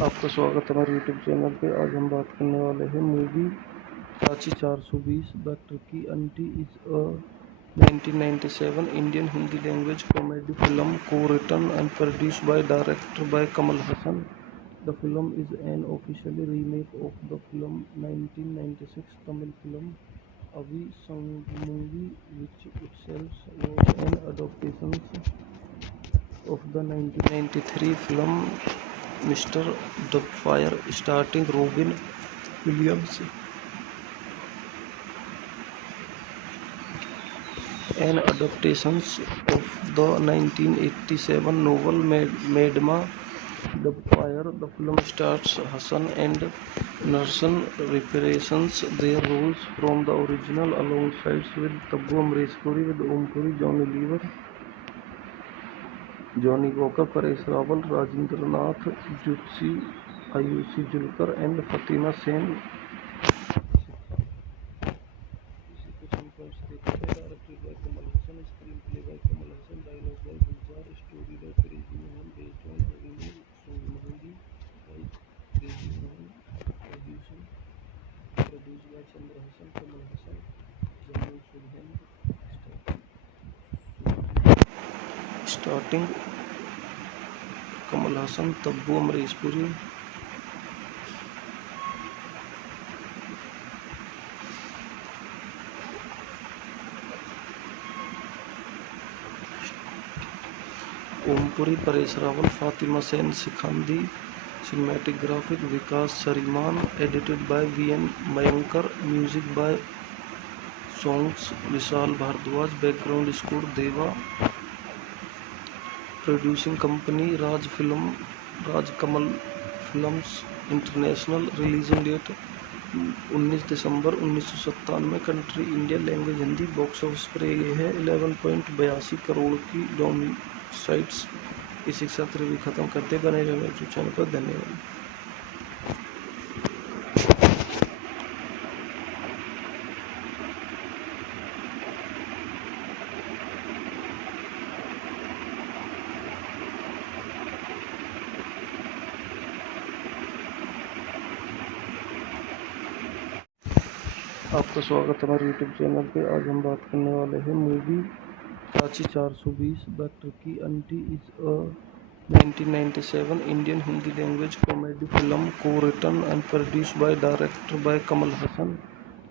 आपका स्वागत है हमारे यूट्यूब चैनल पे। आज हम बात करने वाले हैं movie Chachi 420 the tricky aunty is a 1997 Indian Hindi language comedy film co-written and produced by director by Kamal Hassan. The film is an official remake of the film 1996 Tamil film Avi Sangumungi, which itself was an adaptation of the 1993 film Mr. Doubtfire, starring Robin Williams. An adaptation of the 1987 novel Madma Doubtfire. The film stars Hassan and Narshan reprising their roles from the original alongside with Tabbu Amresh Puri, with Om Puri, Johnny Lever, Johnny Walker, Paresh Rawal, Rajendra Nath, Jutsi, Ayushi Julkar and Fatima Sen. Directed by Kamal Hassan, screenplay by Kamal Hassan, dialogue by Gulzar, story by Crazy Mohan, based on Avinu Songmangi by Crazy Mohan, produced by Chandra Hassan, Kamal Hassan, Jammu Surhand, starting Kamal Hassan, Tabbu Amresh Puri. Om Puri, Paresh Rawal, Fatima Sana सिखांदी. Cinematographic Vikas Sariman, edited by V.N. Mayankar, music by songs Vishal Bhardwaj, background score Deva. Producing company Raj Kamal Films International. Releasing date 19 December 1997. Country India, language Hindi. Box office पर ये है 11.82 करोड़ की डोमिसाइट्स. इसी के साथ review खत्म करते बने रहे यूट्यूब चैनल पर। धन्यवाद। आपका स्वागत है हमारे यूट्यूब चैनल पे। आज हम बात करने वाले हैं movie Chachi 420 the tricky aunty is a 1997 Indian Hindi language comedy film co-written and produced by director by Kamal Hassan.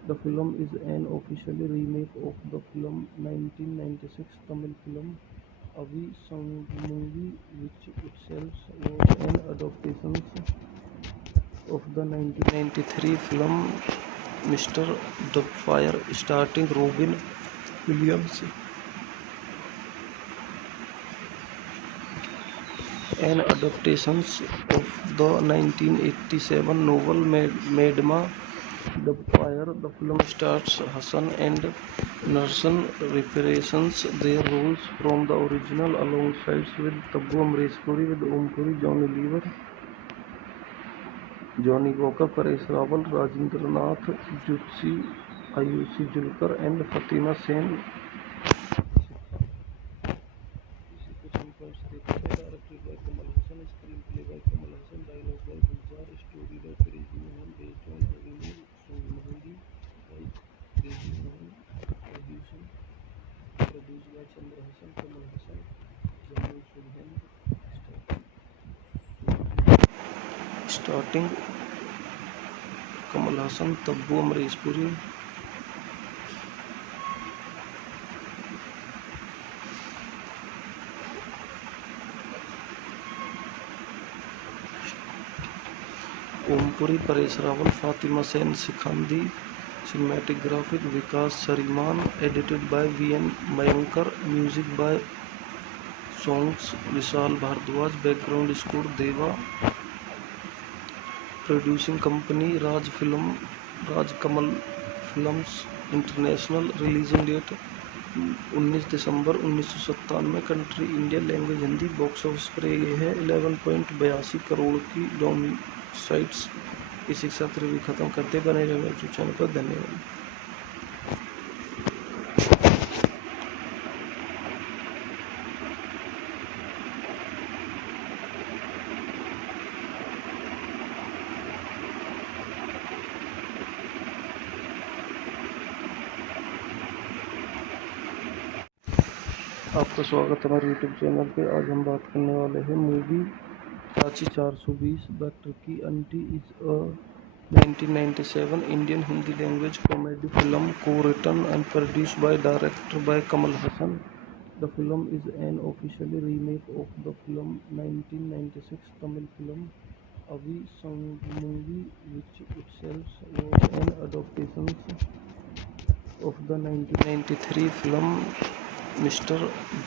The film is an official remake of the film 1996 Tamil film Avi Sangumungi, which itself was an adaptation of the 1993 film Mr. Doubtfire, starring Robin Williams. An adaptation of the 1987 novel Madma Doubtfire. The film stars Hassan and Narshan reprising their roles from the original alongside with Tabbu Amresh Puri, with Om Puri, Johnny Lever, Johnny Walker, Paresh Rawal, Rajendra Nath, Jutsi, Ayushi Julkar and Fatima Sen. Directed by Kamal Hassan, screenplay by Kamal Hassan, dialogue by Gulzar, story by Crazy Mohan, based on Avinu Songmangi by Crazy Mohan, produced by Chandra Hassan, Kamal Hassan, Jammu Surhand, starting Kamal Hassan, Tabbu Amresh Puri. Om Puri, Paresh Rawal, Fatima Sana सिखांदी. Cinematographic Vikas Sariman, edited by V.N. Mayankar, music by songs Vishal Bhardwaj, background score Deva. Producing company Raj Kamal Films International. Releasing date 19 December 1997. Country India, language Hindi. Box office पर ये है 11.82 करोड़ की डोमिसाइट्स. इसी के साथ review खत्म करते बने रहे यूट्यूब चैनल पर। धन्यवाद। आपका स्वागत है हमारे यूट्यूब चैनल पे। आज हम बात करने वाले हैं movie Sanchi 420 the tricky aunty is a 1997 Indian Hindi language comedy film co-written and produced by director by Kamal Hassan. The film is an official remake of the film 1996 Tamil film Avi Sangumungi, which itself was an adaptation of the 1993 film Mr.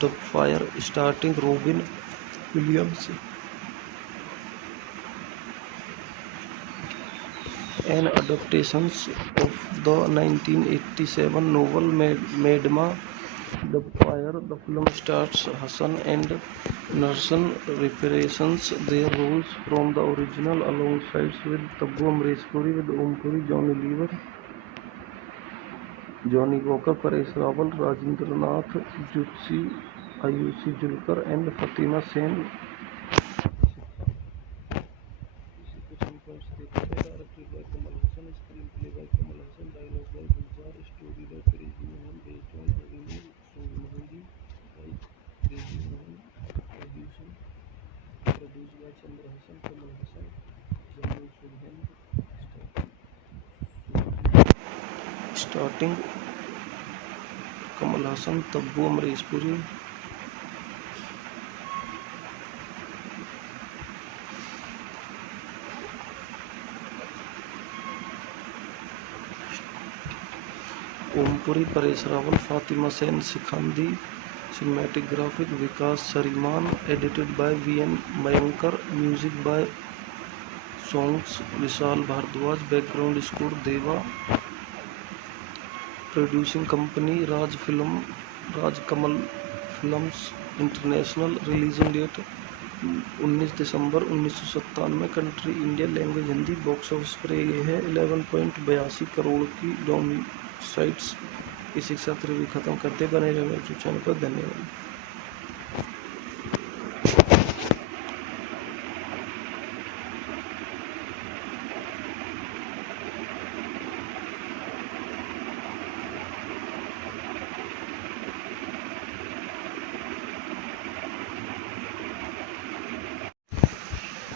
Doubtfire starring Robin Williams. An adaptation of the 1987 novel Madma Doubtfire. The film stars Hassan and Narshan reprising their roles from the original alongside with Tabbu Amresh Puri, with Om Puri, Johnny Lever, Johnny Walker, Paresh Rawal, Rajendra Nath, Jutsi, Ayushi Julkar and Fatima Sen. इसी कुछ हम points देखते हैं। Directed by Kamal Haasan, screenplay by Kamal Haasan, dialogue by Gulzar, story by Crazy Mohan, based on original song महंगी by Crazy Mohan, produce by Chandra Haasan, Kamal Haasan, Jammu सुगंध। Starting Kamal Haasan, Tabu Amrish Puri. Om Puri, Paresh Rawal, Fatima Sana सिखांदी। Cinematic graphic Vikas सरीमान। Edited by V N Mayekar. Music by songs Vishal Bhardwaj. Background score Deva. Producing company Raj Kamal films international. Releasing date 19 December 1997। Country India. Language Hindi. Box office पर ये है 11.82 करोड़ की डोमिसाइड्स। इसी के साथ रिव्यू खत्म करते बने रहे यूट्यूब चैनल पर। धन्यवाद।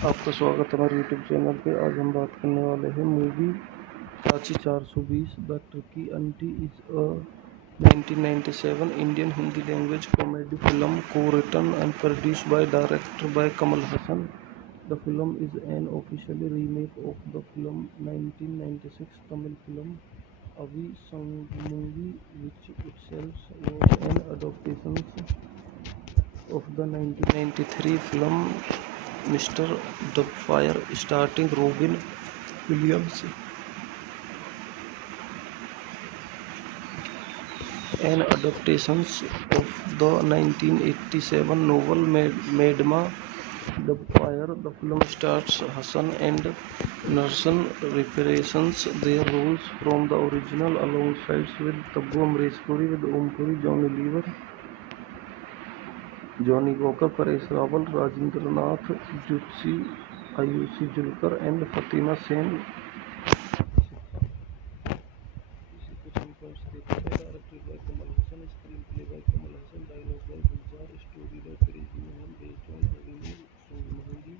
आपका स्वागत है हमारे यूट्यूब चैनल पे। आज हम बात करने वाले हैं movie Sanchi 420 the tricky aunty is a 1997 Indian Hindi language comedy film co-written and produced by director by Kamal Hassan. The film is an official remake of the film 1996 Tamil film Avi Sangumungi, which itself was an adaptation of the 1993 film Mr. Doubtfire starring Robin Williams. An adaptation of the 1987 novel Madma Doubtfire. The film stars Hassan and Narshan reprising their roles from the original alongside with Tabbu Amresh Puri, with Om Puri, Johnny Lever, Johnny Walker, Paresh Rawal, Rajendra Nath, Jutsi, Ayushi Julkar and Fatima Sen. इसी कुछ हम points देखते हैं। Directed by Kamal Haasan, screenplay by Kamal Haasan, dialogue by Gulzar, story by Crazy Mohan, based on original song महंगी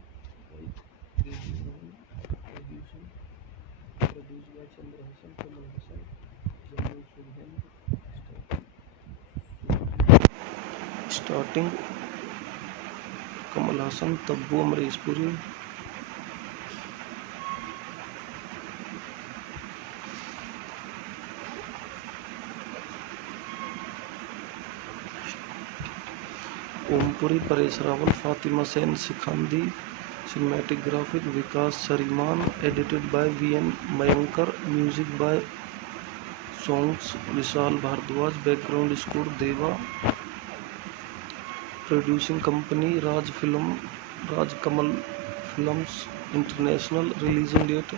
by Crazy Mohan, produce by Chandra Haasan, Kamal Haasan, Jammu सुगंध। Starting Kamal Haasan, Tabu Amrish Puri. Om Puri, Paresh Rawal, Fatima Sana सिखांदी। Cinematic graphic Vikas सरीमान। Edited by V N Mayekar. Music by songs Vishal Bhardwaj. Background score Deva. Producing company Raj Kamal films international. Releasing date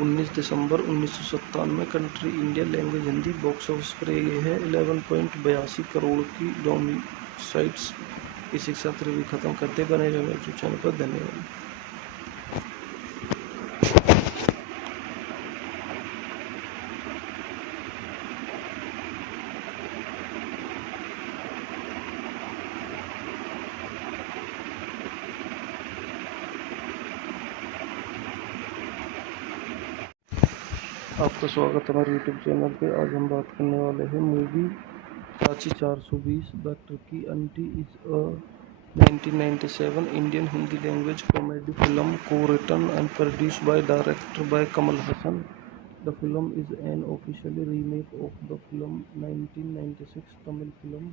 19 December 1997। Country India. Language Hindi. Box office पर ये है 11.82 करोड़ की डोमिसाइड्स। इसी के साथ रिव्यू खत्म करते बने रहे यूट्यूब चैनल पर। धन्यवाद। आपका स्वागत है हमारे यूट्यूब चैनल पे। आज हम बात करने वाले हैं movie Chachi 420 the Turkey aunty is a 1997 Indian Hindi language comedy film co-written and produced by director by Kamal Hassan. The film is an official remake of the film 1996 Tamil film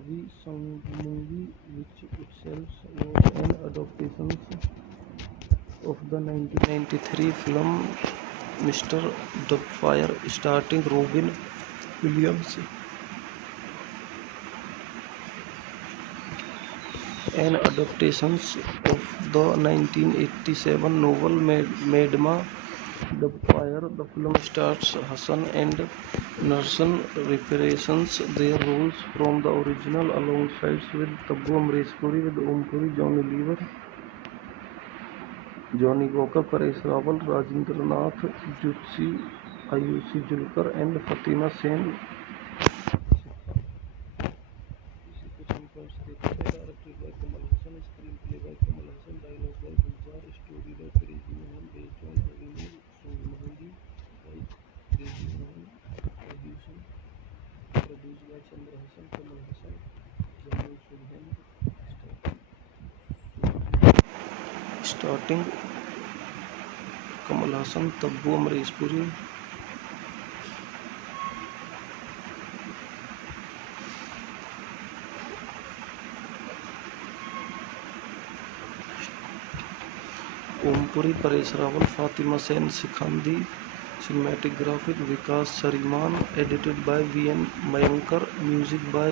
Avi Sangmungi, which itself was an adaptation of the 1993 film Mr. Doubtfire, starring Robin Williams. An adaptation of the 1987 novel Madma Doubtfire. The film stars Hassan and Narshan reprising their roles from the original alongside with Tabbu Amresh Puri, with Om Puri, Johnny Lever, Johnny Walker, Paresh Rawal, Rajendra Nath, Jutsi Ayushi Julkar and Fatima Sen. Directed by Kamal Hassan, screenplay by Kamal Hassan, dialogue by Gulzar, story by Crazy Mohan, based on Avinu Sangmangi by Crazy Mohan, produced by Chandra Hassan, Kamal Hassan, Jamil Sulhan, starting Kamal Hassan, Tabbu Amresh Puri. Om Puri, Paresh Rawal, Fatima Sana सिखांदी. Cinematographic Vikas Sariman, edited by V.N. Mayankar, music by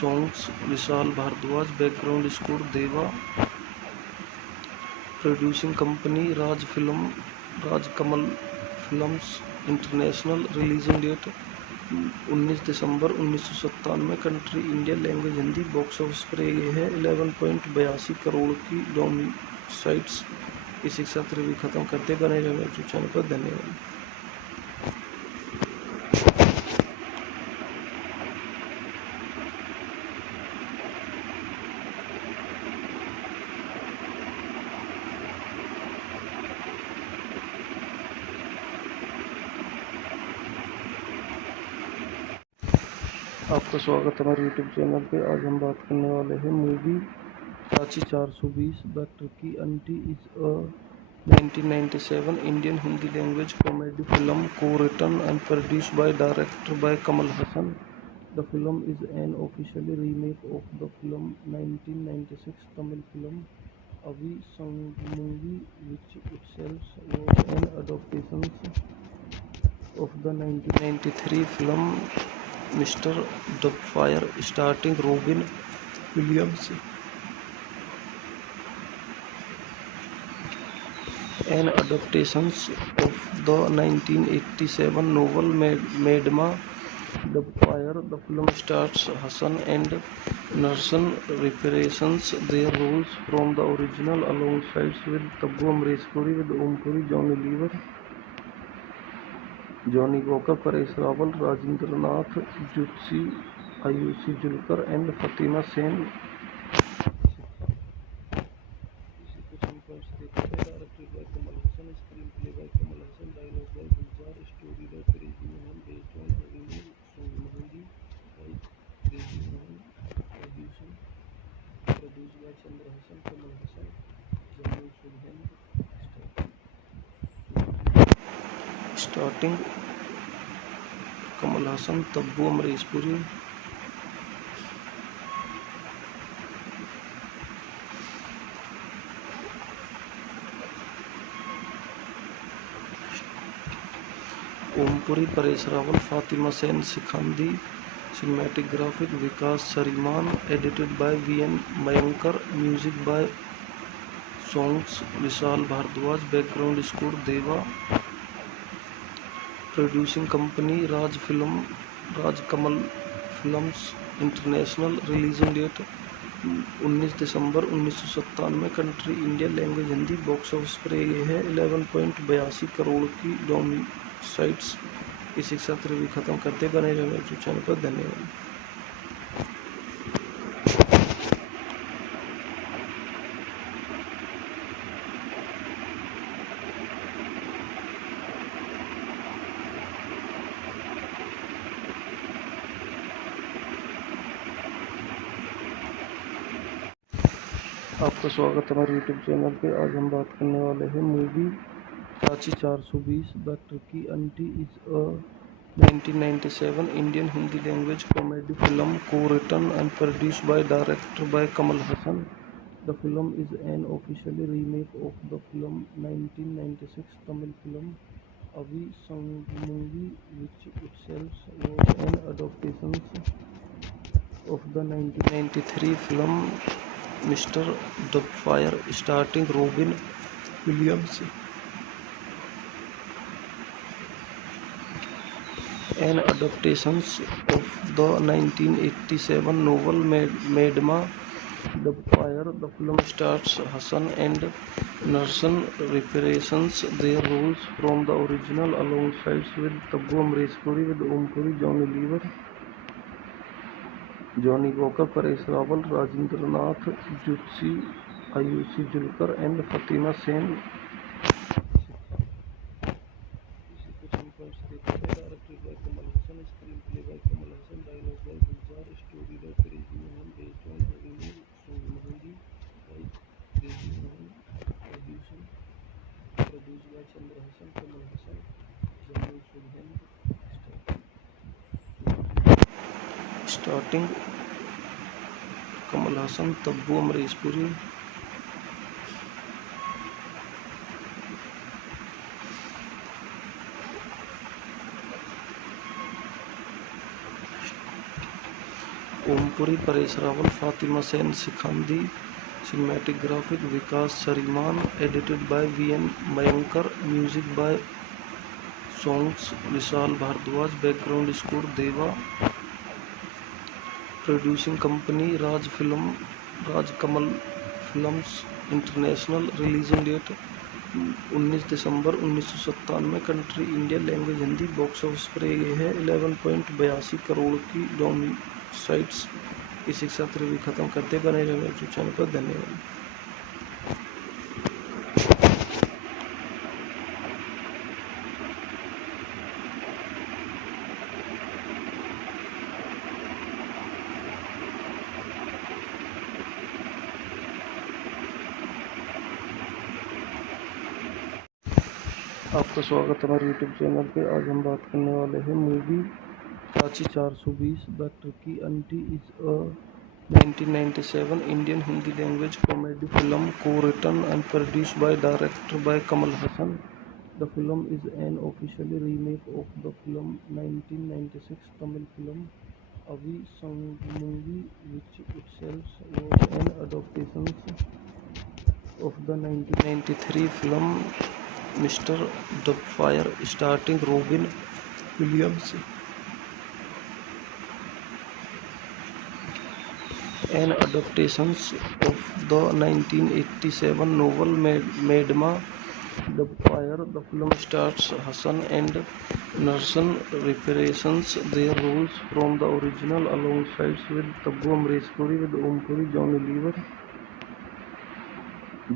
songs Vishal Bhardwaj, background score Deva. Producing company Raj Kamal Films International. Releasing date 19 December 1997. Country India, language Hindi. Box office पर ये है 11.82 करोड़ की डोमिसाइट्स. इसी के साथ review खत्म करते बने रहे यूट्यूब चैनल पर. धन्यवाद. आपका स्वागत है हमारे यूट्यूब चैनल पे. आज हम बात करने वाले हैं movie Chachi 420 the Turkey aunty is a 1997 Indian Hindi language comedy film co-written and produced by director by Kamal Hassan. The film is an official remake of the film 1996 Tamil film Avi Sangmungi, which itself was an adaptation of the 1993 film Mr. Doubtfire, starring Robin Williams. An adaptation of the 1987 novel Madma Doubtfire. The film stars Hassan and Narshan reprising their roles from the original alongside with Tabbu Amresh Puri, with Om Puri, Johnny Lever, Johnny Walker, Paresh Rawal, Rajendra Nath, Jutsi Ayushi Julkar and Fatima Sen. Directed by Kamal Hassan, screenplay by Kamal Hassan, dialogue by Gulzar, story by Crazy Mohan, based on Avinu Sangmangi by Crazy Mohan, produced by Chandra Hassan, Kamal Hassan, Jamil Sulhan, starting Kamal Hassan, Tabbu Amresh Puri. Om Puri, Paresh Rawal, Fatima Sana सिखांदी. Cinematographic Vikas Sariman, edited by V.N. Mayankar, music by songs Vishal Bhardwaj, background score Deva. Producing company Raj Kamal Films International. Releasing date 19 December 1997. Country India, language Hindi. Box office पर ये है 11.82 करोड़ की डोमिसाइट्स. इसी के साथ review खत्म करते बने रहे यूट्यूब चैनल पर. धन्यवाद. आपका स्वागत है हमारे यूट्यूब चैनल पे। आज हम बात करने वाले हैं movie Chachi 420 the tricky aunty is a 1997 Indian Hindi language comedy film co-written and produced by director by Kamal Hassan. The film is an official remake of the film 1996 Tamil film Avi Sangamudi, which itself was an adaptation of the 1993 film Mr. Doubtfire, starring Robin Williams. An adaptation of the 1987 novel Madma Doubtfire. The film stars Hassan and Narshan reprising their roles from the original alongside with Tabu Amresh Puri, with Om Puri, Johnny Lever, Johnny Walker, Paresh Rawal, Rajendra Nath, Jutsi, Ayushi Julkar and Fatima Sen. कुछ हम points देखते हैं। Directed by Kamal Haasan, screenplay by Kamal Haasan, dialogue by Gulzar, story by Crazy Mohan, based on revenue सोमनहरी bye Crazy Mohan, produce by Chandra Haasan, Kamal Haasan, Jammu Sultan. Starting Kamal Haasan, Tabu Amrish Puri, Om Puri, Paresh Rawal, Fatima Sana सिखांदी, सिनेमेटोग्राफिक Vikas सरीमान, edited by V N Mayekar, music by songs Vishal Bhardwaj, background score Deva, producing company Raj Kamal films international, releasing date 19 December 1997, country India, language Hindi, box office पर ये है 11.82 करोड़ की डोमिसाइट्स। इसी के साथ review खत्म करते बने रहे यूट्यूब चैनल पर। धन्यवाद। आपका स्वागत है हमारे यूट्यूब चैनल पे। आज हम बात करने वाले हैं movie Chachi 420 the tricky aunty is a 1997 Indian Hindi language comedy film co-written and produced by director by Kamal Hassan. The film is an official remake of the film 1996 Tamil film Avi Sangamudi, which itself was an adaptation of the 1993 film Mr. Doubtfire, starring Robin Williams. An adaptation of the 1987 novel Madma Doubtfire. The film stars Hassan and Narshan reprising their roles from the original alongside with Tabu Amresh Puri, with Om Puri, Johnny Lever,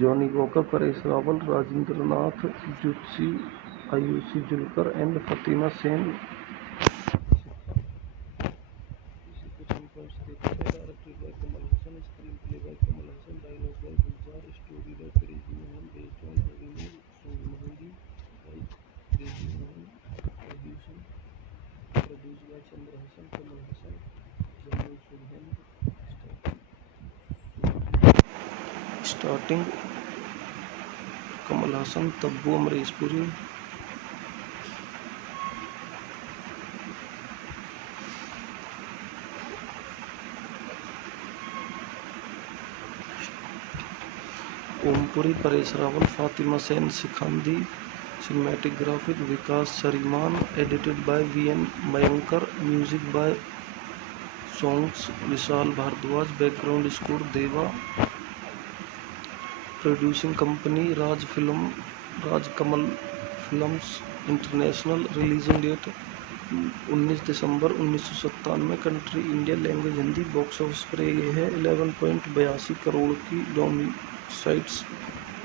Johnny Walker, Paresh Rawal, Rajendra Nath, Jutsi, Ayushi Julkar and Fatima Sen. कुछ हम points देखते हैं। Directed by Kamal Haasan, screenplay by Kamal Haasan, dialogue by Gulzar, story by Crazy Mohan, based on revenue सोमनहरी bye Crazy Mohan, produce by Chandra Haasan, Kamal Haasan, Jammu Sultan. Starting Kamal Haasan, Tabu Amrish Puri, Om Puri, Paresh Rawal, Fatima Sana सिखांदी, सिनेमेटोग्राफिक Vikas सरीमान, edited by V N Mayekar, music by songs Vishal Bhardwaj, background score Deva, producing company Raj Kamal films international, releasing date 19 December 1997, country India, language Hindi, box office पर ये है 11.82 करोड़ की डोमिसाइट्स।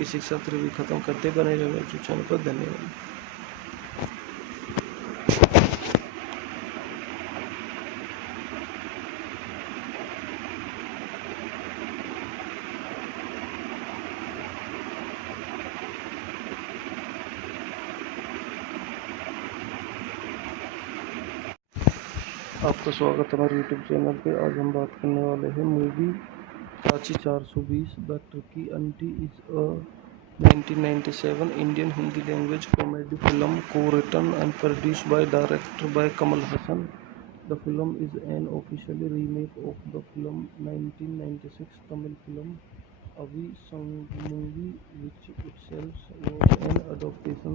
इसी के साथ review खत्म करते बने रहे यूट्यूब चैनल पर। धन्यवाद। आपका स्वागत है हमारे यूट्यूब चैनल पे। आज हम बात करने वाले हैं मूवी साची 420 बैटर की aunty is a 1997 Indian Hindi language comedy film co written and produced by director by Kamal Haasan. The film is an official remake of the film 1996 Tamil film Avi Sangumungi, which itself was an adaptation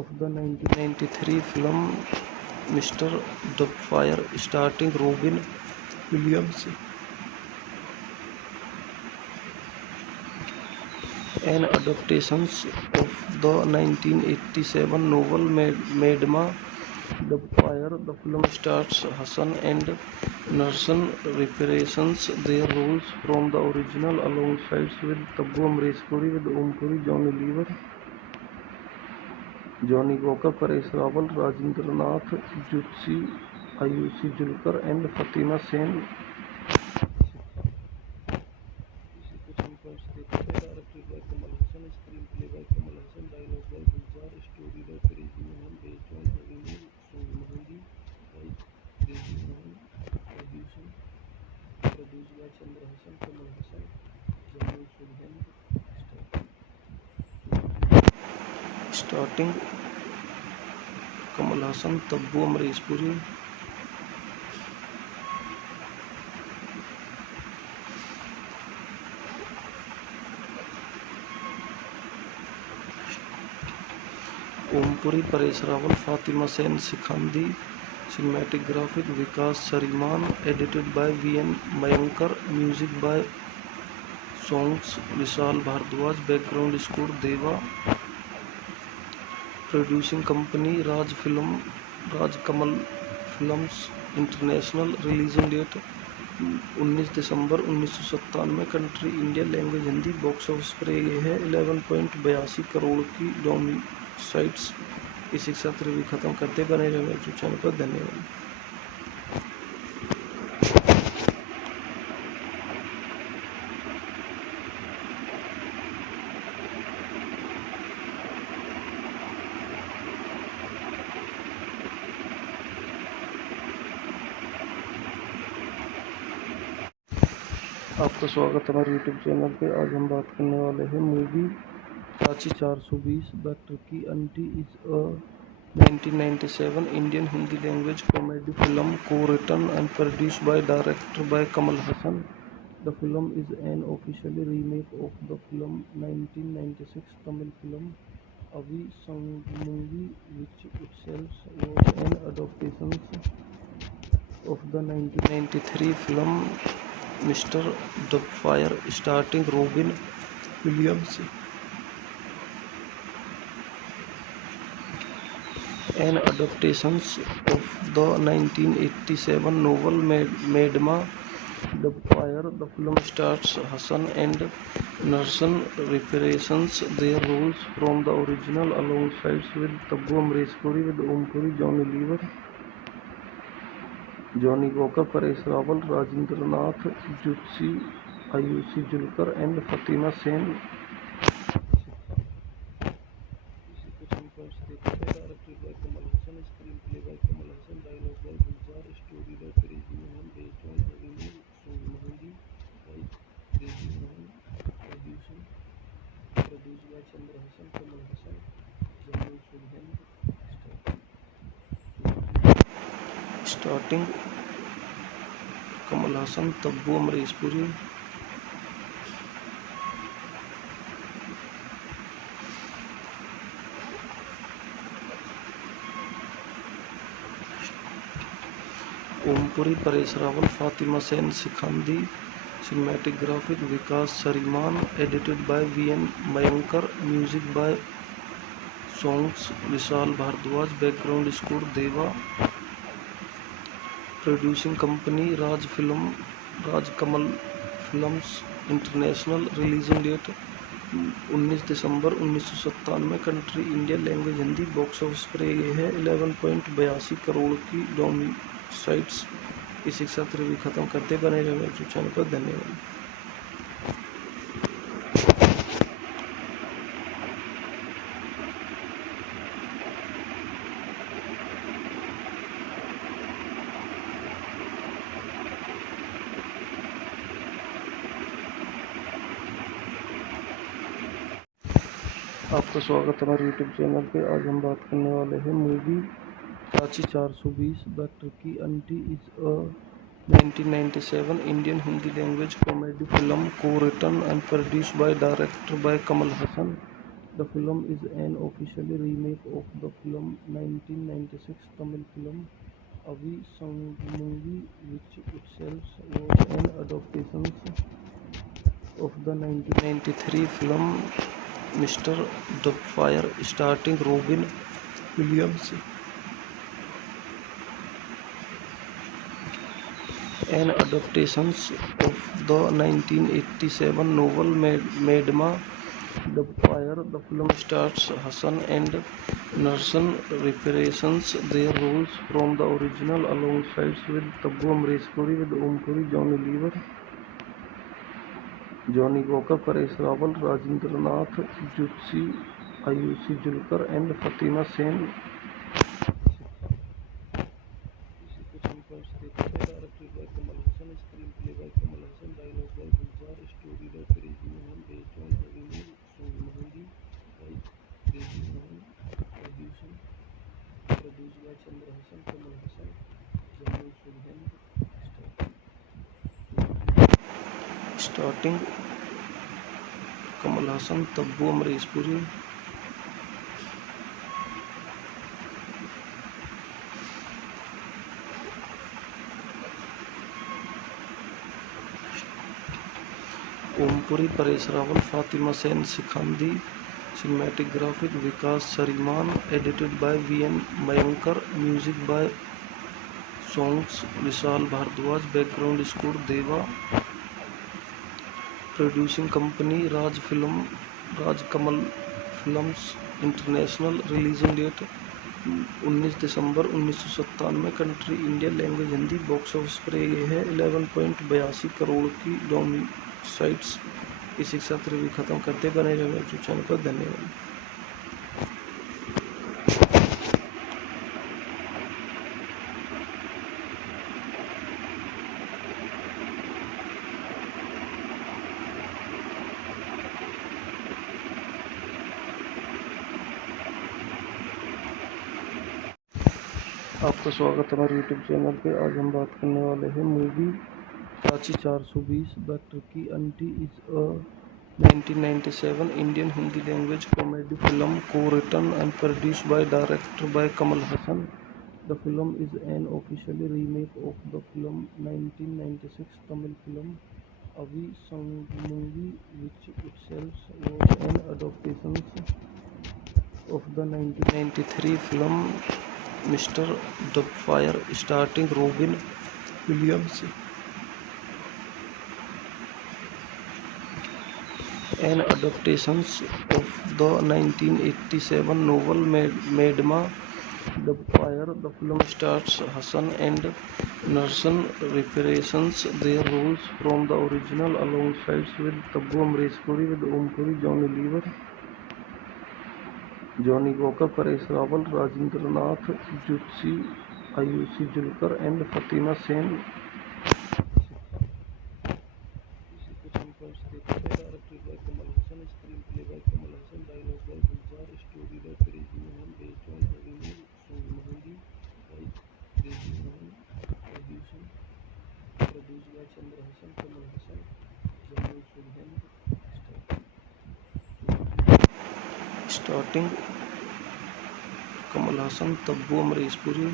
of the 1993 film Mr. Doubtfire, starring Robin Williams. An adaptation of the 1987 novel Madma Doubtfire. The film stars Hassan and Narshan reprising their roles from the original alongside with Tabbu Amresh Puri, with Om Puri, Johnny Lever, Johnny Walker, Paresh Rawal, Rajendra Nath, Jutsi, Ayushi Julkar and Fatima Sen. इसी कुछ हम points देखते हैं. Directed by Kamal Haasan, screenplay by Kamal Haasan, dialogue by Gulzar, story by Crazy Mohan, based on original song महंगी by Crazy Mohan, produce by Chandra Haasan, Kamal Haasan, Jammu Sultan. Starting Kamal Haasan, Tabu Amrish Puri. Om Puri, Paresh Rawal, Fatima Sana सिखांदी. Cinematic graphic Vikas सरीमान. Edited by V N Mayekar. Music by songs Vishal Bhardwaj. Background score Deva. Producing company Raj Kamal films international. Releasing date 19 December 1997. Country India. Language Hindi. Box office पर ये है 11.82 करोड़ की डोमिसाइट्स. इसी के साथ review खत्म करते. बने रहे मेरे चैनल पर. धन्यवाद. आपका स्वागत है हमारे यूट्यूब चैनल पे. आज हम बात करने वाले हैं मूवी साची 420 बैटर की aunty is a 1997 Indian Hindi language comedy film co written and produced by director by Kamal Haasan. The film is an official remake of the film 1996 Tamil film Avi Sangumungi, which itself was an adaptation of the 1993 film Mr. Doubtfire, starring Robin Williams. An adaptation of the 1987 novel Madma Doubtfire. The film stars Hassan and Narshan reprising their roles from the original alongside with Tabbu Amresh Puri, with Om Puri, Johnny Lever, Johnny Walker, Paresh Rawal, Rajendra Nath, Jutsi, Ayushi Julkar and Fatima Sen. इसी कुछ हम points देखते हैं. Directed by Kamal Haasan, screenplay by Kamal Haasan, dialogue by Gulzar, story by Crazy Mohan, based on original song महंगी by Crazy Mohan, produce by Chandra Haasan, Kamal Haasan, Jammu Sultan. Starting Kamal Haasan, Tabu Amrish Puri. Om Puri, Paresh Rawal, Fatima Sana सिखांदी. Cinematic graphic Vikas सरीमान. Edited by V N Mayekar. Music by songs Vishal Bhardwaj. Background score Deva. Producing company Raj Kamal films international. Releasing date 19 December 1997. Country India. Language Hindi. Box office पर ये है 11.82 करोड़ की डोमिसाइट्स. इसी के साथ review खत्म करते. बने रहे मेरे चैनल पर. धन्यवाद. आपका स्वागत है हमारे यूट्यूब चैनल पे। आज हम बात करने वाले हैं movie Chachi 420 the tricky aunty is a 1997 Indian Hindi language comedy film co-written and produced by director by Kamal Hassan. The film is an official remake of the film 1996 Tamil film Avi Sangamudi, which itself was an adaptation of the 1993 film Mr. Doubtfire, starring Robin Williams. An adaptation of the 1987 novel Madma Doubtfire. The film stars Hassan and Narshan reprising their roles from the original alongside with Tabu Amresh Puri, with Om Puri, Johnny Lever, Johnny Walker, Paresh Rawal, Rajendra Nath, Jutsi, Ayushi Julkar and Fatima Sen. Directed by Kamal Hassan, screenplay by Kamal Hassan, dialogue by Gulzar, story by Crazy Mohan, based on Avinu Sangamudi by Crazy Mohan, produced by Chandra Hassan, Kamal Hassan, Jammu Sulhan, starting Kamal Hassan, Tabbu Amresh Puri. Om Puri, Paresh Rawal, Fatima Sana सिखांदी. Cinematographic Vikas Sariman, edited by V.N. Mayankar, music by songs Vishal Bhardwaj, background score Deva. Producing company Raj Kamal Films International. Releasing date 19 December 1997. Country India, language Hindi. Box office पर ये है 11.82 करोड़ की डोमिसाइट्स। इसी के साथ review खत्म करते बने रहे मेरे चैनल पर। धन्यवाद। आपका स्वागत है हमारे यूट्यूब चैनल पे। आज हम बात करने वाले हैं movie Chachi 420 the tricky aunty is a 1997 Indian Hindi language comedy film co-written and produced by director by Kamal Hassan. The film is an official remake of the film 1996 Tamil film Avi Sangamudi, which itself was an adaptation of the 1993 film Mr. Doubtfire, starring Robin Williams. An adaptation of the 1987 novel Madma Doubtfire. The film stars Hassan and Narshan reprising their roles from the original alongside with Tabu Amresh Puri, with Om Puri, Johnny Lever, Johnny Walker, Paresh Rawal, Rajendra Nath, Jutsi, Ayushi Julkar and Fatima Sen. Directed by Kamal Hassan, screenplay by Kamal Hassan, dialogue by Gulzar, story by Crazy Mohan, based on Avinu Sangamudi by Crazy Mohan, produced by Chandra Hassan, Kamal Hassan, Jammu Sulhan, starting Kamal Hassan, Tabbu Amresh Puri.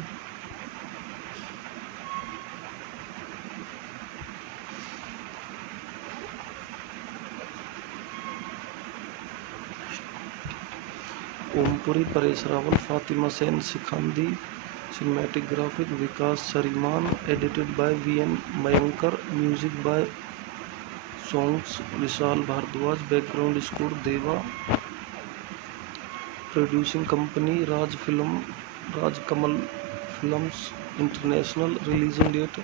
Om Puri, Paresh Rawal, Fatima Sana सिखांदी. Cinematographic Vikas Sariman, edited by V.N. Mayankar, music by songs Vishal Bhardwaj, background score Deva. Producing company Raj Kamal Films International. Releasing date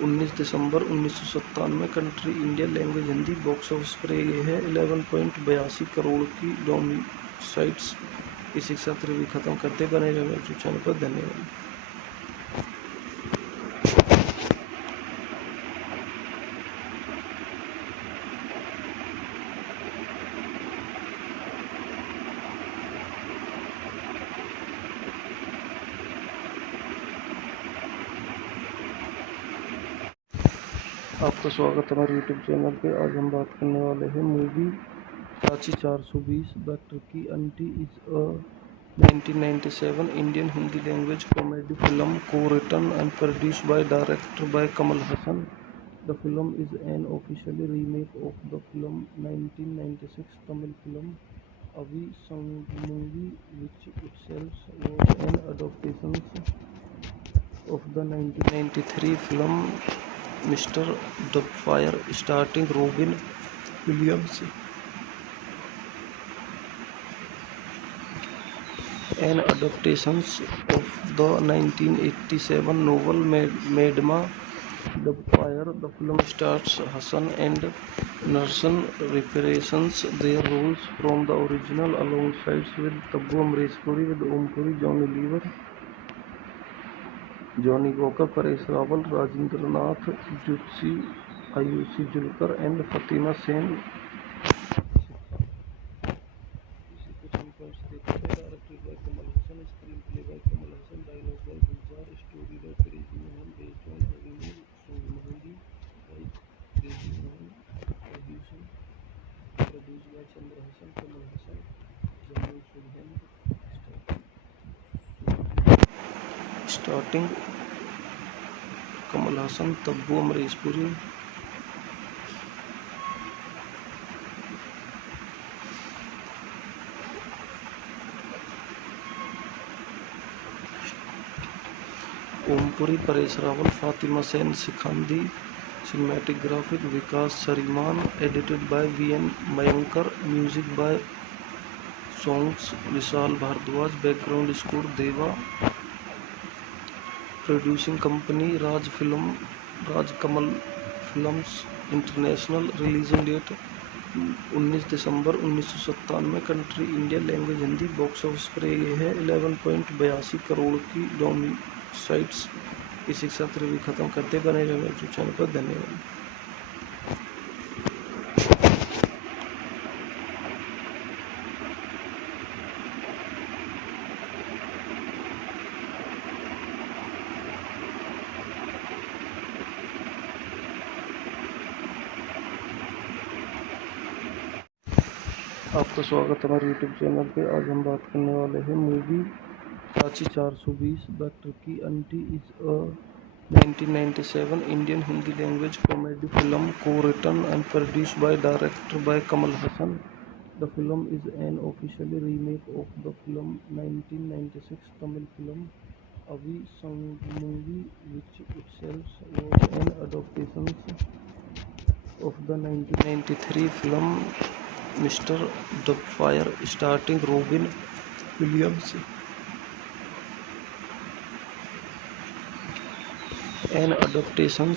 19 December 1997. Country India, language Hindi. Box office पर ये है 11.82 करोड़ की डोमिसाइट्स। इसी के साथ review खत्म करते बने रहे मेरे चैनल पर। धन्यवाद। आपका स्वागत है हमारे यूट्यूब चैनल पे। आज हम बात करने वाले हैं movie Chachi 420 the tricky aunty is a 1997 Indian Hindi language comedy film co-written and produced by director by Kamal Hassan. The film is an official remake of the film 1996 Tamil film Avi Sangumungi, which itself was an adaptation of the 1993 film Mr. Doubtfire, starring Robin Williams. An adaptation of the 1987 novel Madma Doubtfire. The film stars Hassan and Narshan reprising their roles from the original alongside with Tabbu Amresh Puri, with Om Puri, Johnny Lever, Johnny Walker, Paresh Rawal, Rajendra Nath, Jutsi, Ayushi Julkar and Fatima Sen. इसी कुछ हम points देखते हैं। Directed by Kamal Haasan, screenplay by Kamal Haasan, dialogue by Gulzar, story by Crazy Mohan, based on अभिनव सोमंगी by Crazy Mohan, produce by Chandra Haasan, Kamal Haasan, Jamil Sultan. Starting Kamal Haasan, Tabu Amrish Puri. Om Puri, Paresh Rawal, Fatima Sana सिखांदी। Cinematographic Vikas सरीमान। Edited by V N Mayekar. Music by songs Vishal Bhardwaj. Background score Deva. Producing company Raj Kamal films international. Releasing date 19 December 1997। Country India. Language Hindi. Box office पर ये है 11.82 करोड़ की डोमी sites. इसी के साथ रिव्यू खत्म करते बने रहे यूट्यूब चैनल पर। धन्यवाद। आपका स्वागत है हमारे यूट्यूब चैनल पे। आज हम बात करने वाले हैं movie Chachi 420 the tricky aunty is a 1997 Indian Hindi language comedy film co-written and produced by director by Kamal Hassan. The film is an official remake of the film 1996 Tamil film Avi Sangumungi, which itself was an adaptation of the 1993 film Mr. Doubtfire, starring Robin Williams. An adaptation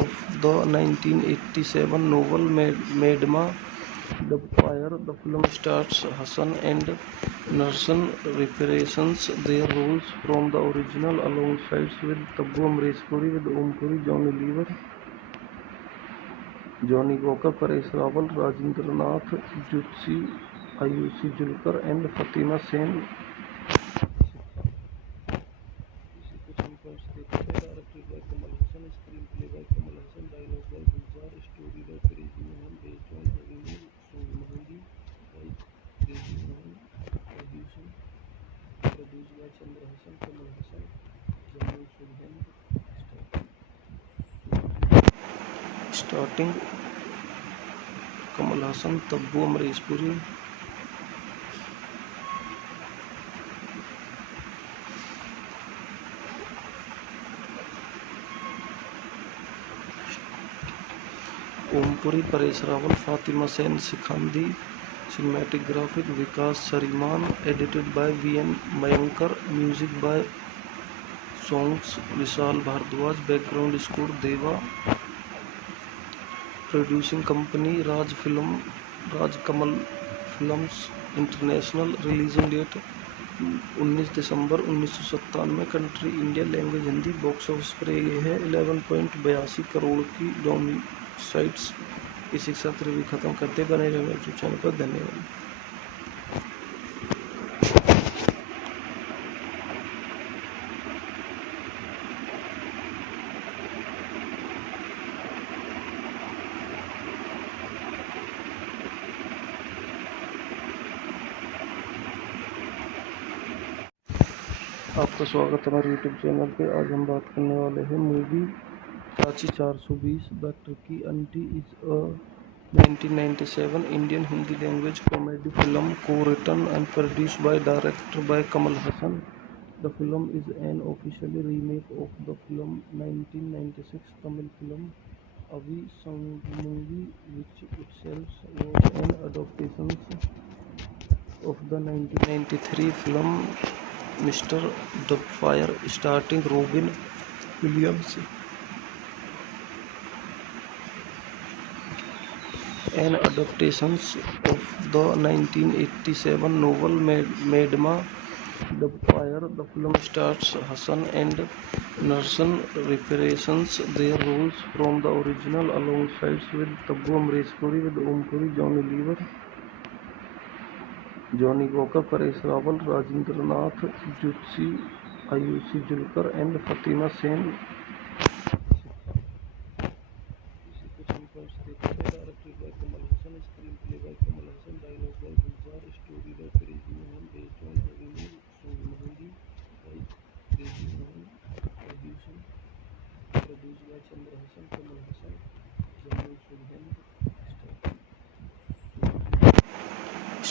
of the 1987 novel Madma Doubtfire. The film stars Hassan and Narshan reprising their roles from the original alongside with Tabbu Amresh Puri, with Om Puri, Johnny Lever, Johnny Walker, Paresh Rawal, Rajendra Nath, Jutsi, Ayushi Julkar and Fatima Sen. इसी कुछ हम points देखते हैं। Directed by Kamal Haasan, screenplay by Kamal Haasan, dialogue by Gulzar, story by Crazy Mohan, based on अभिनव सोमंगी by Crazy Mohan, produce by Chandra Haasan, Kamal Haasan, Jamil Sultan. Starting Kamal Haasan, Tabu Amrish Puri. Om Puri, Paresh Rawal, Fatima Sana सिखांदी। Cinematographic Vikas सरीमान। Edited by V N Mayekar. Music by songs Vishal Bhardwaj. Background score Deva. Producing company Raj Kamal films international. Releasing date 19 December 1997। Country India. Language Hindi. Box office पर ये है 11.82 करोड़ की डोमी sites. इसी के साथ रिव्यू खत्म करते बने रहे यूट्यूब चैनल पर। धन्यवाद। आपका स्वागत है हमारे यूट्यूब चैनल पे। आज हम बात करने वाले हैं movie Chachi 420 the tricky aunty is a 1997 Indian Hindi language comedy film co-written and produced by director by Kamal Hassan. The film is an official remake of the film 1996 Tamil film Avi Sangumungi, which itself was an adaptation of the 1993 film Mr. Doubtfire, starring Robin Williams. An adaptation of the 1987 novel Madma Doubtfire. The film stars Hassan and Narshan reprising their roles from the original alongside with Tabbu Amresh Puri, with Om Puri, Johnny Lever, Johnny Walker, Paresh Rawal, Rajendra Nath, Jutsi, Ayushi Julkar and Fatima Sen. Directed by Kamal Hassan, screenplay by Kamal Hassan, dialogue by Gulzar, story by Crazy Mohan, based on Avinu Songmangi by Crazy Mohan, produced by Chandra Hassan, Kamal Hassan, Jamil Sulhan,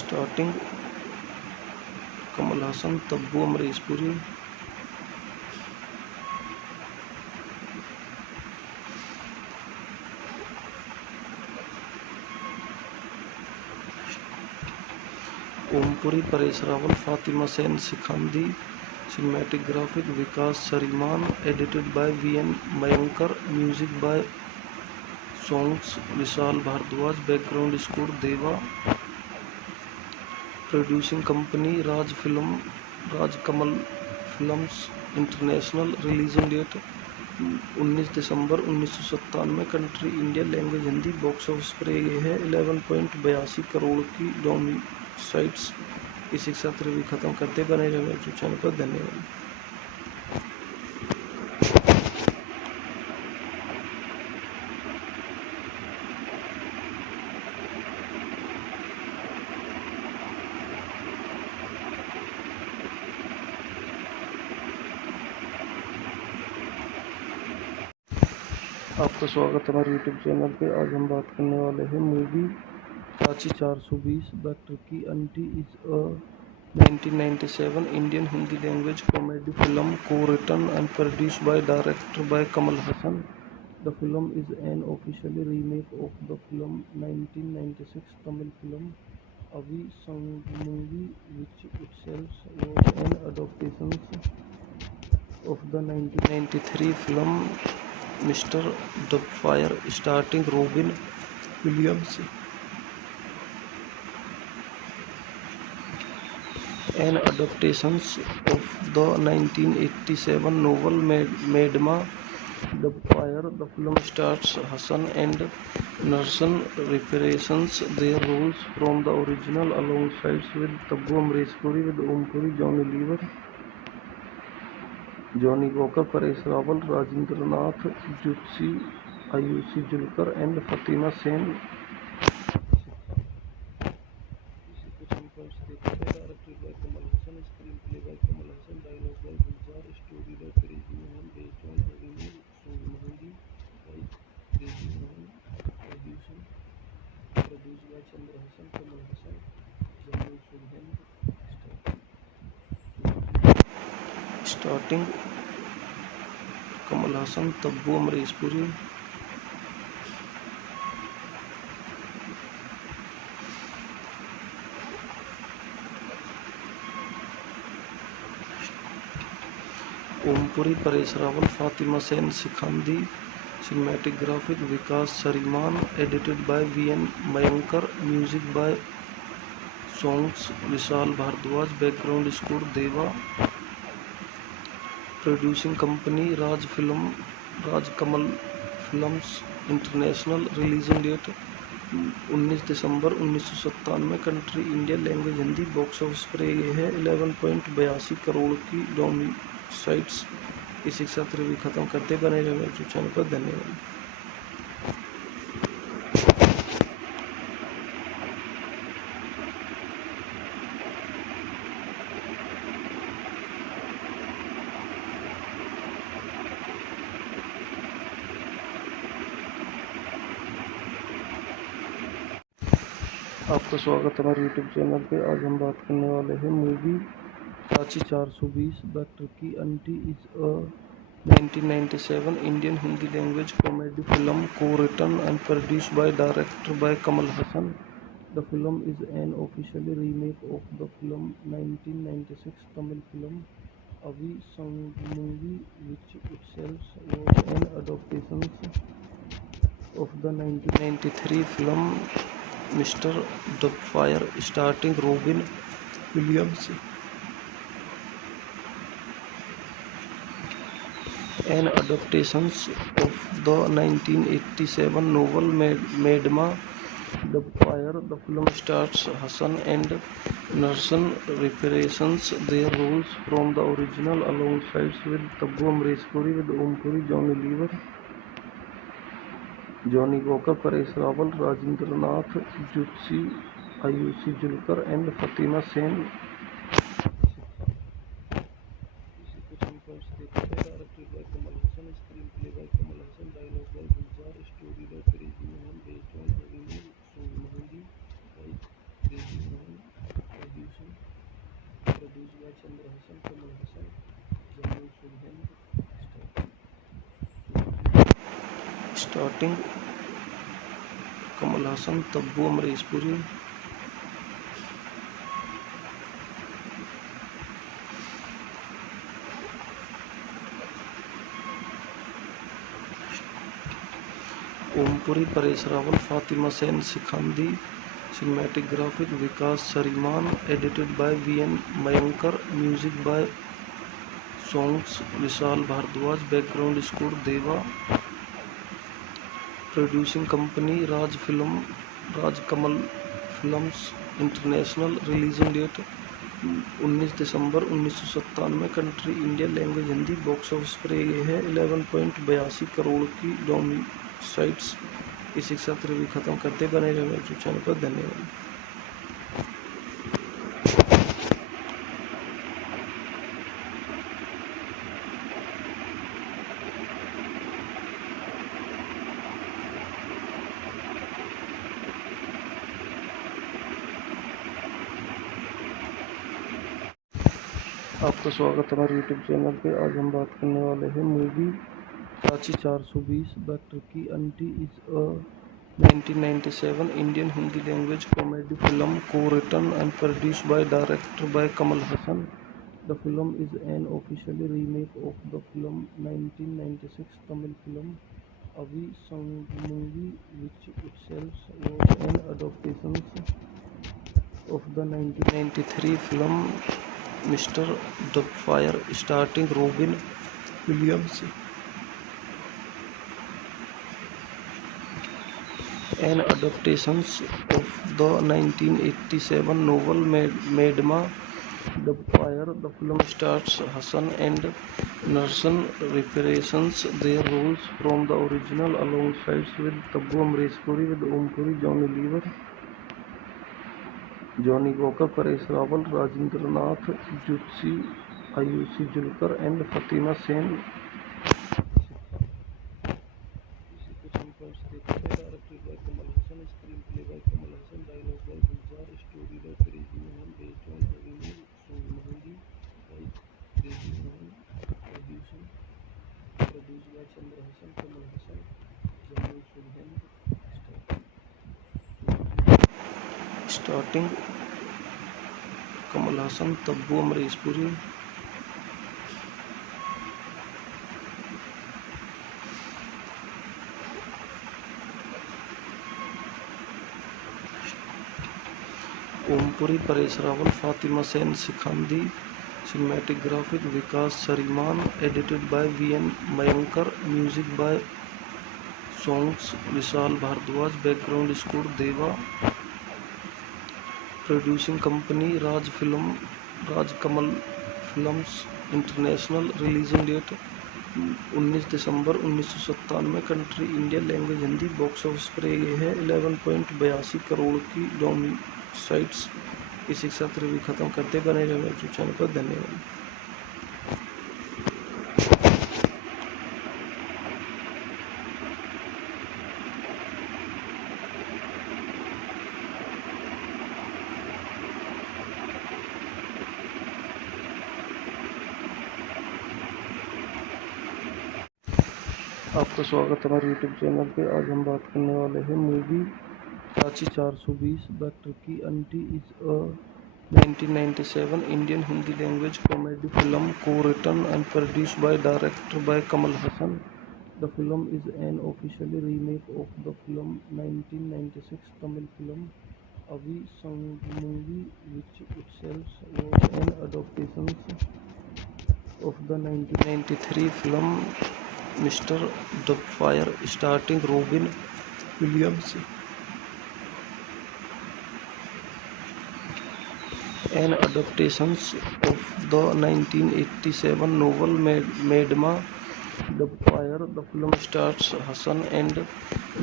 starting Kamal Hassan, Tabbu Amresh Puri. Om Puri, Paresh Rawal, Fatima Sana सिखांदी. Cinematographic Vikas Sariman, edited by V.N. Mayankar, music by songs Vishal Bhardwaj, background score Deva. Producing company Raj Kamal Films International. Releasing date 19 December 1997. Country India, language Hindi. Box office पर ये है 11.82 करोड़ की डोमी sites. इसी के साथ review खत्म करते बने रहे यूट्यूब चैनल पर. धन्यवाद. आपका स्वागत है हमारे यूट्यूब चैनल पे. आज हम बात करने वाले हैं movie Chachi 420 the tricky aunty is a 1997 Indian Hindi language comedy film co-written and produced by director by Kamal Hassan. The film is an official remake of the film 1996 Tamil film Avi Sangumungi, which itself was an adaptation of the 1993 film Mr. Doubtfire, starring Robin Williams. An adaptation of the 1987 novel Madma Doubtfire. The film stars Hassan and Narshan reprising their roles from the original alongside with Tabbu Amresh Puri, with Om Puri, Johnny Lever, Johnny Walker, Paresh Rawal, Rajendra Nath, Jutsi, Ayushi Julkar and Fatima Sen. Directed by Kamal Hassan, screenplay by Kamal Hassan, dialogue by Gulzar, story by Crazy Mohan, based on Avinu Songmangi by Crazy Mohan, produced by Chandra Hassan, Kamal Hassan, Jamil Sulhan, starting Kamal Hassan, Tabbu Amresh Puri. Om Puri, Paresh Rawal, Fatima Sana सिखांदी. Cinematographic Vikas Sariman, edited by V.N. Mayankar, music by songs Vishal Bhardwaj, background score Deva. Producing company Raj Kamal Films International. Releasing date 19 December 1997. Country India, language Hindi. Box office पर ये है 11.82 करोड़ की डोमी sites. इसी के साथ review खत्म करते बने रहे यूट्यूब चैनल पर. धन्यवाद. आपका स्वागत है हमारे यूट्यूब चैनल पे। आज हम बात करने वाले हैं movie Chachi 420 the Turkey aunty is a 1997 Indian Hindi language comedy film co-written and produced by director by Kamal Hassan. The film is an official remake of the film 1996 Tamil film Avi Sangmuvi, which itself was an adaptation of the 1993 film Mr. Doubtfire, starring Robin Williams. An adaptation of the 1987 novel Madma Doubtfire. The film stars Hassan and Narshan reprising their roles from the original alongside with Tabu Amresh Puri, with Om Puri, Johnny Lever, Johnny Walker, Paresh Rawal, Rajendra Nath, Jutsi, Ayushi Julkar and Fatima Sen. Directed by Kamal Hassan, screenplay by Kamal Hassan, dialogue by Gulzar, story by Crazy Mohan, based on Avinu Songmangi by Crazy Mohan, produced by Chandra Hassan, Kamal Hassan, Jammu Sultan, starting Kamal Hassan, Tabbu Amresh Puri. Om Puri, Paresh Rawal, Fatima Sana सिखांदी. Cinematographic Vikas Sariman, edited by V.N. Mayankar, music by songs Vishal Bhardwaj, background score Deva. Producing company Raj Kamal Films International. Releasing date 19 December 1997. Country India, language Hindi. Box office पर ये है 11.82 करोड़ की डोमिसाइट्स. इसी के साथ review खत्म करते बने रहे यूट्यूब चैनल पर. धन्यवाद. आपका स्वागत है हमारे यूट्यूब चैनल पे. आज हम बात करने वाले हैं movie Chachi 420 the Turkey aunty is a 1997 Indian Hindi language comedy film co-written and produced by director by Kamal Hassan. The film is an official remake of the film 1996 Tamil film Avi Sangmuvi, which itself was an adaptation of the 1993 film Mr. Doubtfire, starring Robin Williams. An adaptation of the 1987 novel Madma Doubtfire. The film stars Hassan and Narshan reprising their roles from the original alongside with Tabu Amresh Puri, with Om Puri, Johnny Lever, Johnny Walker, Paresh Rawal, Rajendra Nath, Jutsi, Ayushi Julkar and Fatima Sen. Directed by Kamal Hassan, screenplay by Kamal Hassan, dialogue by Gulzar, story by Crazy Mohan, based on Avinu Songmangi by Crazy Mohan, produced by Chandra Hassan, Kamal Hassan, Jammu Sultan, starting Kamal Hassan, Tabbu Amresh Puri. Om Puri, Paresh Rawal, Fatima Sana सिखांदी. Cinematographic Vikas Sariman, edited by V.N. Mayankar, music by songs Vishal Bhardwaj, background score Deva. Producing company Raj Kamal Films International. Releasing date 19 December 1997. Country India, language Hindi. Box office पर ये है 11.82 करोड़ की डोमिसाइट्स. इसी के साथ review खत्म करते बने रहे यूट्यूब चैनल पर. धन्यवाद. आपका स्वागत है हमारे यूट्यूब चैनल पे। आज हम बात करने वाले हैं मूवी साची 420 बैटर की aunty is a 1997 Indian Hindi language comedy film co written and produced by director by Kamal Haasan. The film is an officially remake of the film 1996 Tamil film Avi Sangumungi, which itself was an adaptation of the 1993 film Mr. Doubtfire, starring Robin Williams. An adaptation of the 1987 novel Madma Doubtfire. The film stars Hassan and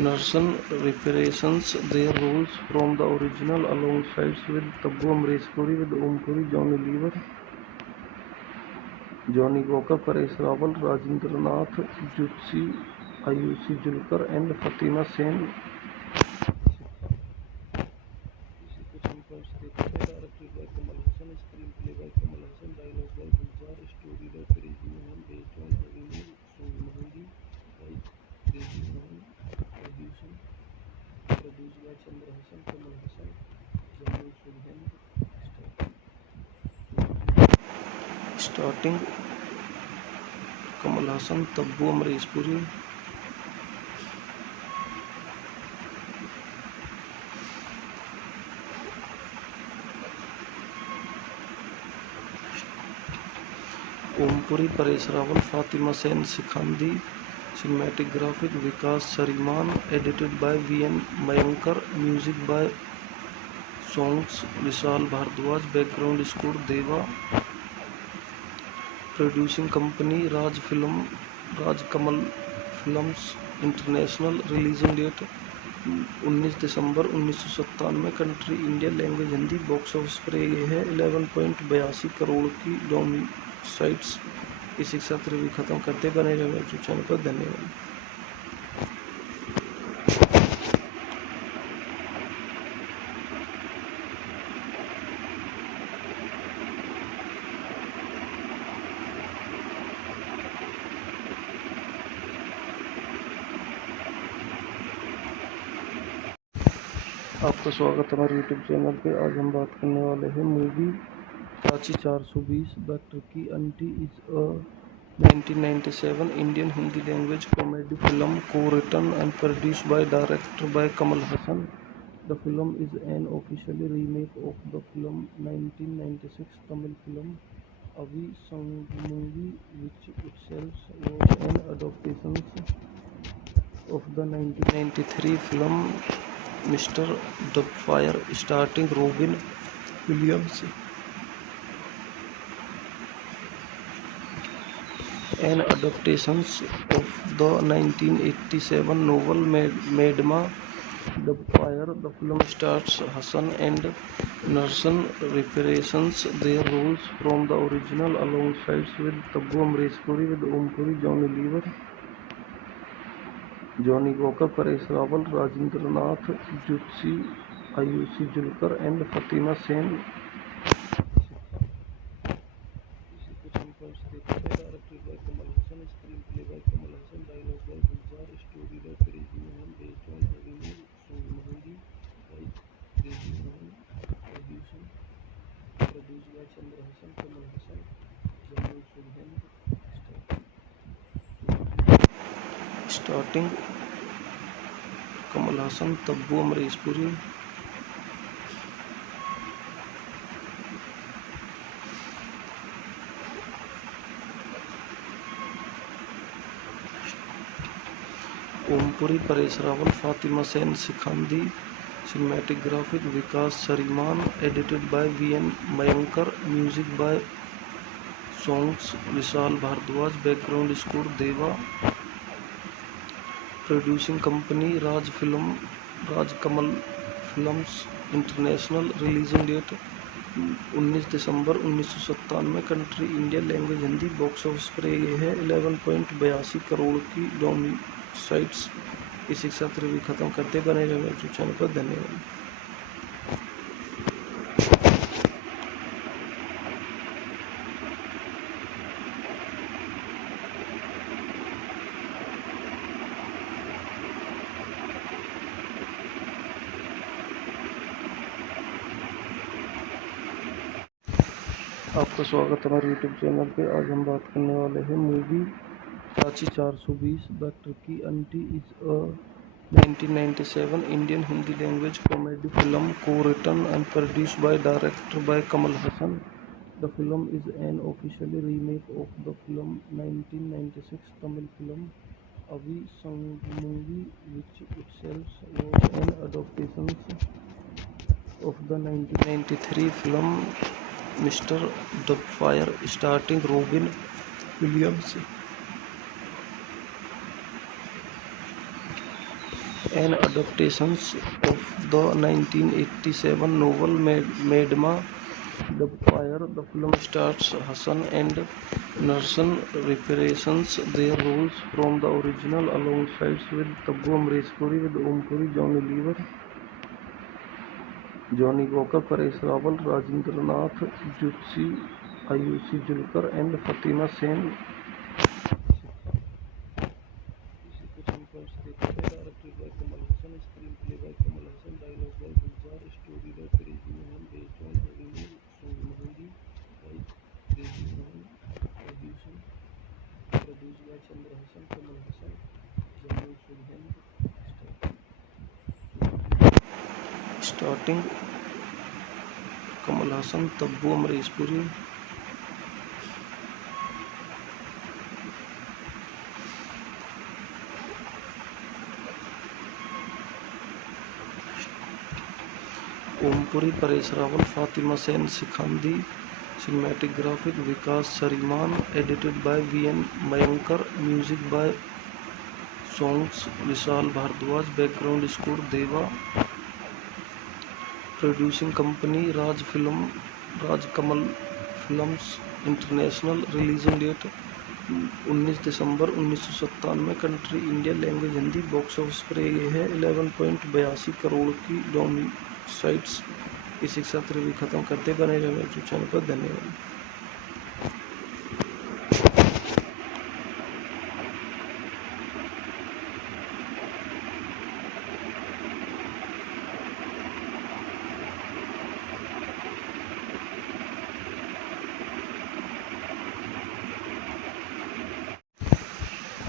Narsan reprising their roles from the original alongside with Tabbu Amresh Puri, with Om Puri, Johnny Lever, Johnny Walker, Paresh Rawal, Rajendra Nath, Jutsi Ayushi Julkar and Fatima Sen. Directed by Kamal Hassan, screenplay by Kamal Hassan, dialogue by Gulzar, story by Crazy Mohan, based on original Sohmangi by Crazy Mohan, produced by Chandra Hassan, Kamal Hassan, Jamil Sulhan, starting Kamal Hassan, Tabbu Amresh Puri, Om Puri, Paresh Rawal, Fatima Sen, Sikhandi, cinematic graphic Vikas Sariman, edited by V.N. Mayankar, music by songs Vishal Bhardwaj, background score Deva, producing company Raj Kamal Films International, releasing date 19 December 1997, country India, language Hindi, box office पर ये है 11.82 करोड़ की डोमिसाइट्स। इसी के साथ review खत्म करते बने रहे यूट्यूब चैनल पर। धन्यवाद। आपका स्वागत है हमारे यूट्यूब चैनल पे। आज हम बात करने वाले हैं मूवी साची 420 बैटर की aunty is a 1997 Indian Hindi language comedy film co written and produced by director by Kamal Haasan. The film is an officially remake of the film 1996 Tamil film Avi Sangumungi, which itself was an adaptation of the 1993 film Mr. Doubtfire, starring Robin Williams. An adaptation of the 1987 novel Madma Doubtfire. The film stars Hassan and Narsan reprising their roles from the original alongside with Tabbu Amresh Puri, with Om Puri, Johnny Lever, Johnny Walker, Paresh Rawal, Rajendra Nath, Jutsi Ayushi Julkar and Fatima Sen. Directed by Kamal Hassan, screenplay by Kamal Hassan, dialogue by Gulzar, story by Crazy Mohan, based on original Sohmangi by Crazy Mohan, produced by Chandra Hassan, Kamal Hassan, Jamil Sulhan, starting Kamal Hassan, Tabbu Amresh Puri, Om Puri, Paresh Rawal, Fatima Sen, Sikhandi, cinematic graphic Vikas Sariman, edited by V.N. Mayankar, music by songs Vishal Bhardwaj, background score Deva, producing company Raj Kamal Films International, releasing date 19 December 1997, country India, language Hindi, box office पर ये है 11.82 करोड़ की डोमिसाइट्स। इसी के साथ review खत्म करते बने रहे यूट्यूब चैनल पर। धन्यवाद। आपका स्वागत है हमारे यूट्यूब चैनल पे। आज हम बात करने वाले हैं movie Chachi 420 the tricky aunty is a 1997 Indian Hindi language comedy film co-written and produced by director by Kamal Hassan. The film is an official remake of the film 1996 Tamil film Avi Sangamudi, which itself was an adaptation of the 1993 film Mr. Doubtfire, starring Robin Williams. An adaptation of the 1987 novel Madma Doubtfire. The film stars Hassan and Narshan reprising their roles from the original alongside with Tabu Amresh Puri, with Om Puri, Johnny Lever, Johnny Walker, Paresh Rawal, Rajendra Nath, Jutsi, Ayushi Julkar and Fatima Sen. Directed by Kamal Hassan, screenplay by Kamal Hassan, dialogue by Gulzar, story by Crazy Mohan, based on original Sangamudi by Crazy Mohan, produced by Chandra Hassan, Kamal Hassan, Jammu Surhand, starting Kamal Hassan, Tabbu Amresh Puri. Om Puri, Paresh Rawal, Fatima Sana सिखांदी. Cinematographic Vikas Sariman, edited by V.N. Mayankar, music by songs Vishal Bhardwaj, background score Deva, producing company Raj Kamal Films International, releasing date 19 December 1997, country India, language Hindi, box office पर ये है 11.82 करोड़ की डोमिसाइट्स। इसी के साथ review खत्म करते बने रहे यूट्यूब चैनल पर। धन्यवाद।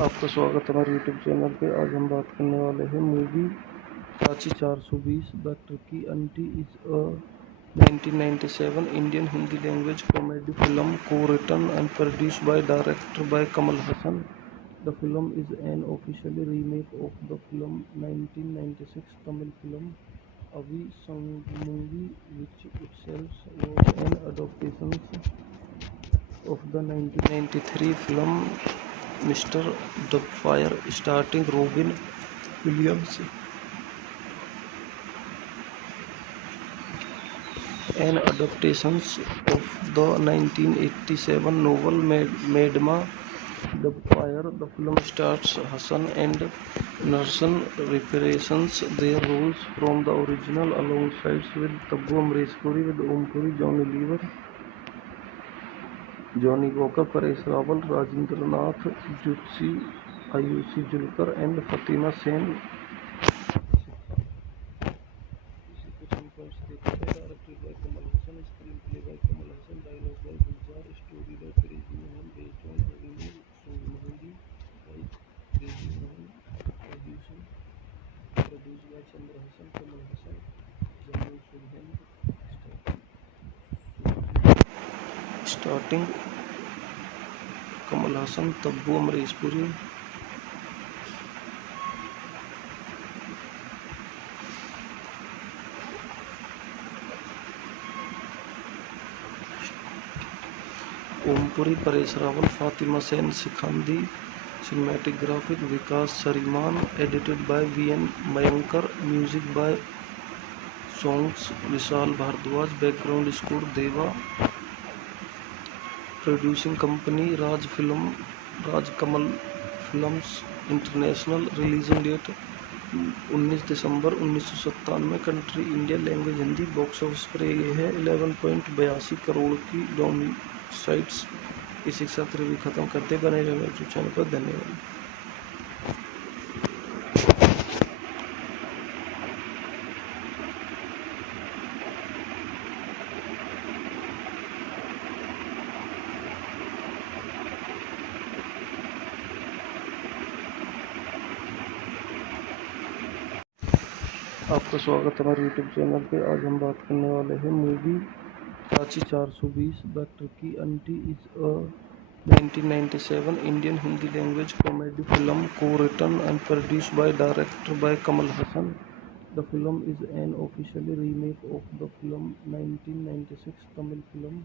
आपका स्वागत है हमारे यूट्यूब चैनल पे। आज हम बात करने वाले हैं movie Chachi 420 the tricky aunty is a 1997 Indian Hindi language comedy film co-written and produced by director by Kamal Hassan. The film is an official remake of the film 1996 Tamil film Avi Sangamudi, which itself was an adaptation of the 1993 film Mr. Doubtfire, starring Robin Williams. An adaptation of the 1987 novel Madma Doubtfire. The film stars Hassan and Narshan reprising their roles from the original alongside with Tabu Amresh Puri, with Om Puri, Johnny Lever, Johnny Walker, Paresh Rawal, Rajendra Nath, Jutsi, Ayushi Julkar and Fatima Sen. Directed by Kamal Hassan, screenplay by Kamal Hassan, dialogue by Gulzar, story by Crazy Mohan, based on original Sangamudi by Crazy Mohan, produced by Chandra Hassan, Kamal Hassan, Jammu Surhand, starting Kamal Hassan, Tabbu Amresh Puri. Om Puri, Paresh Rawal, Fatima Sana सिखांदी. Cinematographic Vikas Sariman, edited by V.N. Mayankar, music by songs Vishal Bhardwaj, background score Deva, producing company Raj Kamal Films International, releasing date 19 December 1997, country India, language Hindi, box office पर ये है 11.82 करोड़ की डोमिसाइट्स। इसी के साथ review खत्म करते बने रहे यूट्यूब चैनल पर। धन्यवाद। आपका स्वागत है हमारे यूट्यूब चैनल पे। आज हम बात करने वाले हैं movie Chachi 420 the tricky aunty is a 1997 Indian Hindi language comedy film co written and produced by director by Kamal Haasan. The film is an official remake of the film 1996 Tamil film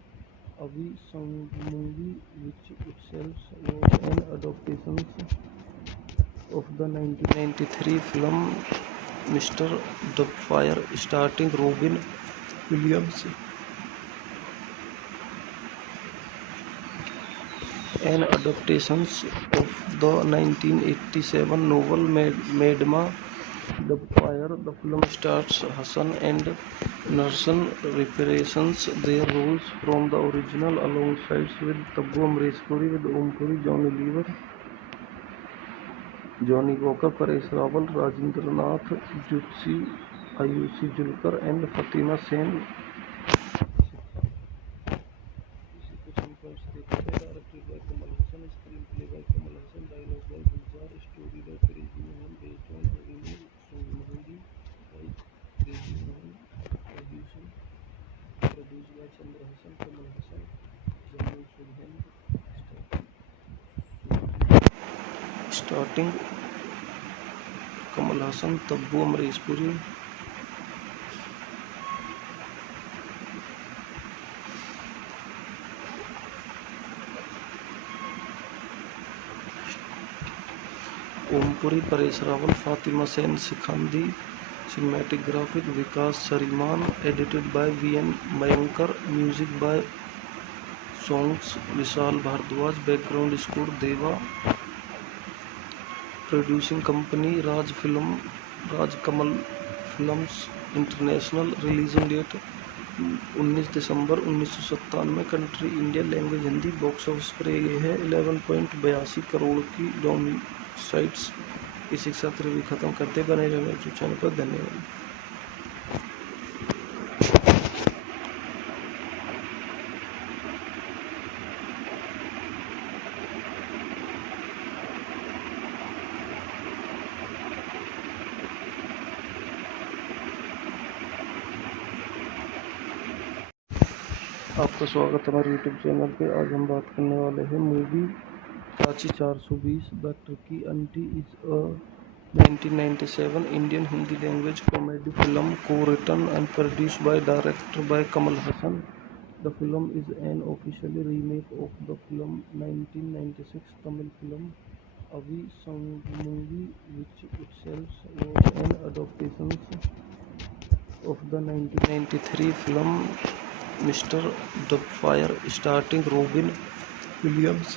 Avi Sangamudi, which itself was an adaptation of the 1993 film Mr. Doubtfire starring Robin Williams. An adaptation of the 1987 novel Madma Doubtfire. The film stars Hassan and Narshan reprising their roles from the original alongside with Tabbu Amresh Puri, with Om Puri, Johnny Lever, Johnny Walker, Paresh Rawal, Rajendra Nath, Jutsi, Ayushi Julkar and Fatima Sen. Directed by Kamal Hassan, screenplay by Kamal Hassan, dialogue by Gulzar, story by Crazy Mohan, based on Avinu Songmahudi by Crazy Mohan, produced by Chandra Hassan, Kamal Hassan, Jammu Sulhan. Starting Kamal Hassan, Tabbu Amresh Puri. Om Puri, Paresh Rawal, Fatima Sana सिखांदी. Cinematographic Vikas Sariman. Edited by V.N. Mayankar. Music by songs Vishal Bhardwaj. Background score Deva. Producing company Raj Kamal Films International. Releasing date 19 December 1997. Country India, language Hindi. Box office पर ये है 11.82 करोड़ की डॉमी sites. इसी के साथ review खत्म करते बने रहे यूट्यूब चैनल पर. धन्यवाद. आपका स्वागत है हमारे यूट्यूब चैनल पे. आज हम बात करने वाले हैं movie Chachi 420 the tricky aunty is a 1997 Indian Hindi language comedy film co written and produced by director by Kamal Haasan. The film is an official remake of the film 1996 Tamil film Avi Sangamudi, which itself was an adaptation of the 1993 film Mr. Doubtfire starring Robin Williams.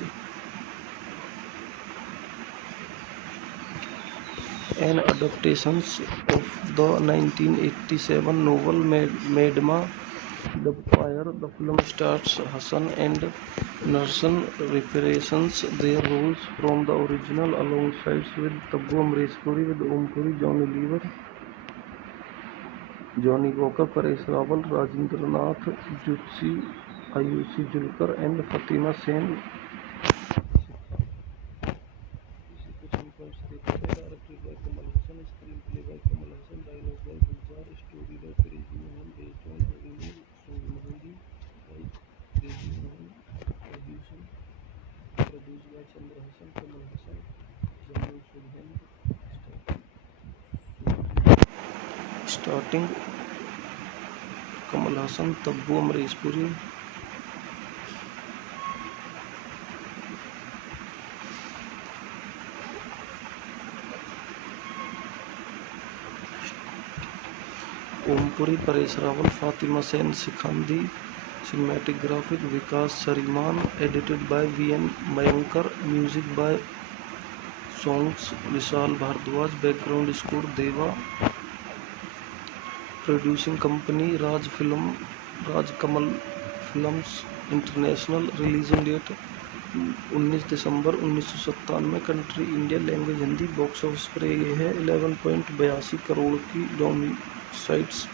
An adaptation of the 1987 novel Madma Doubtfire. The film stars Hassan and Narshan reprising their roles from the original alongside with Tabbu Amresh Puri, with Om Puri, Johnny Lever, Johnny Walker, Paresh Rawal, Rajendra Nath, Jutsi, Ayushi Julkar and Fatima Sen. Directed by Kamal Hassan, screenplay by Kamal Hassan, dialogue by Gulzar, story by Crazy Mohan, based on Avinu Songmahudi by Crazy Mohan, produced by Chandra Hassan, Kamal Hassan, Jammu Sulhan. Starting Kamal Hassan, Tabbu Amresh Puri. Om Puri, Paresh Rawal, Fatima Sana सिखांदी. Cinematographic Vikas Sariman. Edited by V.N. Mayankar. Music by songs Vishal Bhardwaj. Background score Deva. Producing company Raj Kamal Films International. Releasing date 19 December 1997. Country India, language Hindi. Box office पर ये है 11.82 करोड़ की डॉमी sites.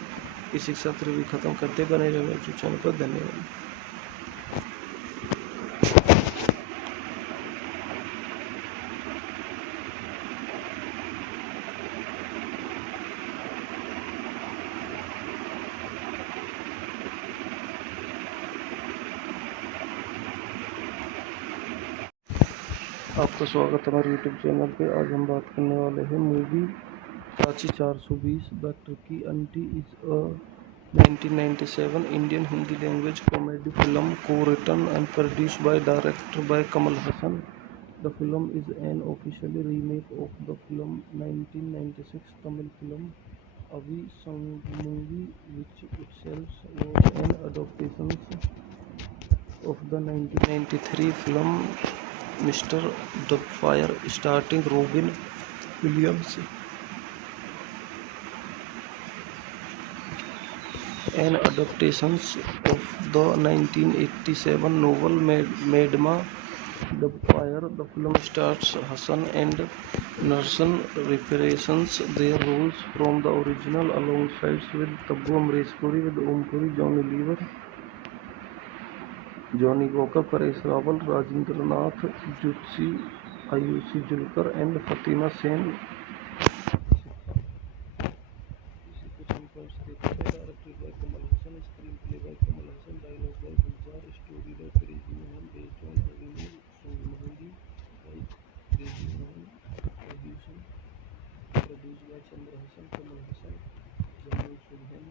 इसी के साथ review खत्म करते बने रहे यूट्यूब चैनल पर. धन्यवाद. आपका स्वागत है हमारे यूट्यूब चैनल पे। आज हम बात करने वाले हैं movie Chachi 420 the Turkey aunty is a 1997 Indian Hindi language comedy film co-written and produced by director by Kamal Hassan. The film is an official remake of the film 1996 Tamil film Avi Sangumungi, which itself was an adaptation of the 1993 film Mr. Doubtfire, starring Robin Williams. An adaptation of the 1987 novel Madma Doubtfire. The film stars Hassan and Narshan reprising their roles from the original alongside with Tabbu Amresh Puri, with Om Puri, Johnny Lever, Johnny Walker, Paresh Rawal, Rajendra Nath, Jutsi Ayushi Julkar and Fatima Sen. Directed by Kamal Hassan, screenplay by Kamal Hassan, dialogue by Gulzar, story by Crazy Mohan, based on Avinu Songmangi by Crazy Mohan, produced by Chandra Hassan, Kamal Hassan, Jamil Sulhan,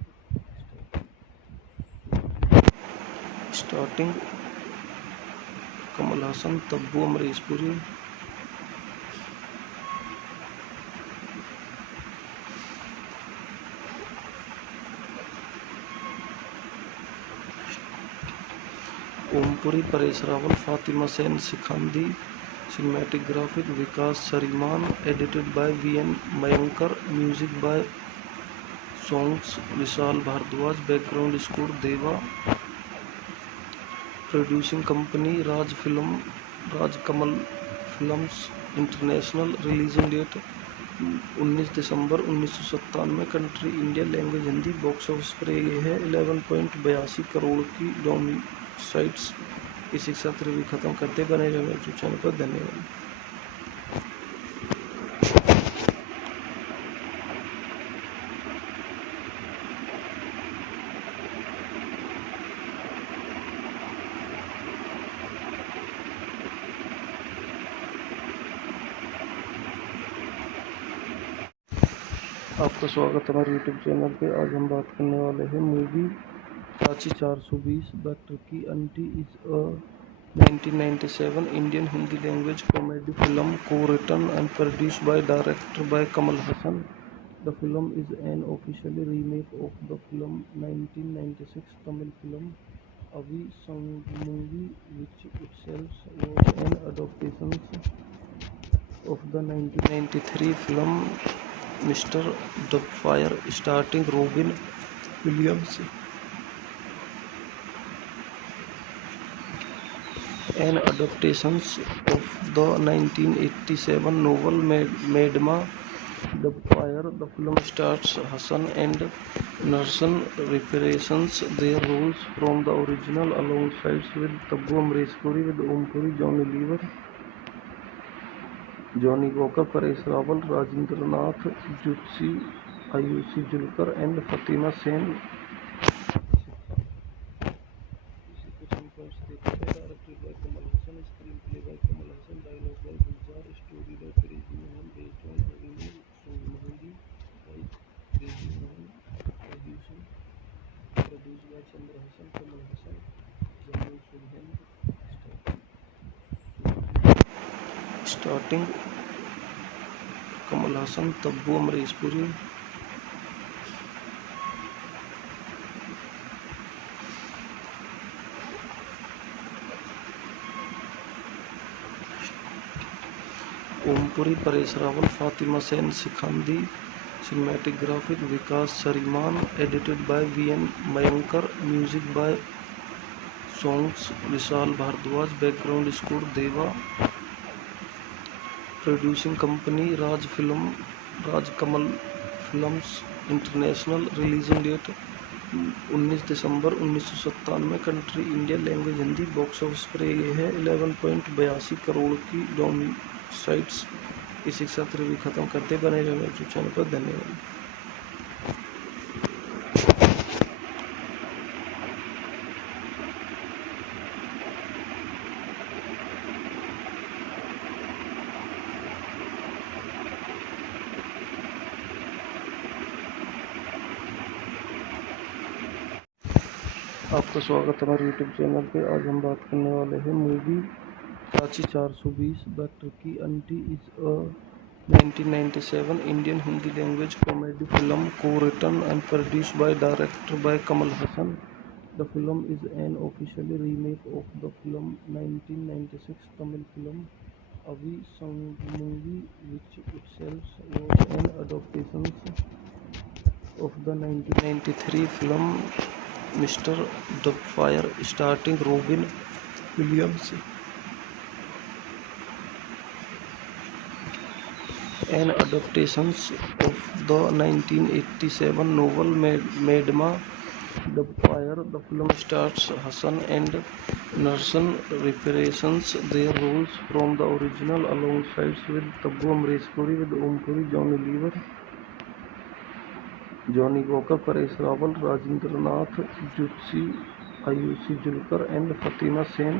starting Kamal Hassan, Tabbu Amresh Puri, Om Puri, Paresh Rawal, Fatima Sen, Sikhandi, cinematic graphic Vikas Sariman, edited by V.N. Mayankar, music by songs Vishal Bhardwaj, background score Deva, producing company Raj Kamal Films International, releasing date 19 December 1997, country India, language Hindi, box office पर ये है 11.82 करोड़ की डोमी sites. इसी के साथ review खत्म करते बने रहे यूट्यूब चैनल पर। धन्यवाद। आपका स्वागत है हमारे यूट्यूब चैनल पे। आज हम बात करने वाले हैं movie Chachi 420 the Turkey aunty is a 1997 Indian Hindi language comedy film co-written and produced by director by Kamal Hassan. The film is an official remake of the film 1996 Tamil film Avi Sangumungi, which itself was an adaptation of the 1993 film Mr. Doubtfire, starring Robin Williams. An adaptation of the 1987 novel Madma Doubtfire. The film stars Hassan and Narshan reprising their roles from the original alongside with Tabbu Amresh Puri, with Om Puri, Johnny Lever, Johnny Walker, Paresh Rawal, Rajendra Nath, Jutsi Ayushi Julkar and Fatima Sen. Directed by Kamal Hassan, screenplay by Kamal Hassan, dialogue by Gulzar, story by Crazy Mohan, based on Avinu Songmangi by Crazy Mohan, produced by Chandra Hassan, Kamal Hassan, Jamil Sulhan, starting Kamal Hassan, Tabbu Amresh Puri, Om Puri, Paresh Rawal, Fatima Sen, Sikhandi, cinematic graphic Vikas Sariman, edited by V.N. Mayankar, music by songs Vishal Bhardwaj, background score Deva, producing company Raj Kamal Films International, releasing date 19 December 1997, country India, language Hindi, box office पर ये है 11.82 करोड़ की डोमी sites. इसी के साथ review खत्म करते बने रहे यूट्यूब चैनल पर। धन्यवाद। आपका स्वागत है हमारे यूट्यूब चैनल पे। आज हम बात करने वाले हैं movie Chachi 420 the tricky aunty is a 1997 Indian Hindi language comedy film co written and produced by director by Kamal Haasan. The film is an official remake of the film 1996 Tamil film Avi Sangamudi, which itself was an adaptation of the 1993 film Mr. Doubtfire, starring Robin Williams. An adaptation of the 1987 novel Madma Doubtfire. The film stars Hassan and Narshan reprising their roles from the original alongside with Tabbu Amresh Puri, with Om Puri, Johnny Lever, Johnny Walker, Paresh Rawal, Rajendra Nath, Jutsi, Ayushi Julkar and Fatima Sen.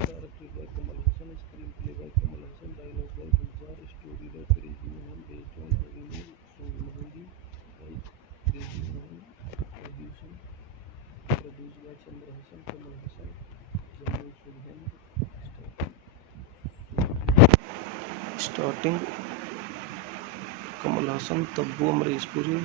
Directed by Kamal Hassan, screenplay by Kamal Hassan, dialogue by Gulzar, story by Crazy Mohan, based on Avinu Songamudi by Crazy Mohan, produced by Chandra Hassan, Kamal Hassan, Jammu Sultan. Starting Kamal Hassan, Tabbu Amresh Puri.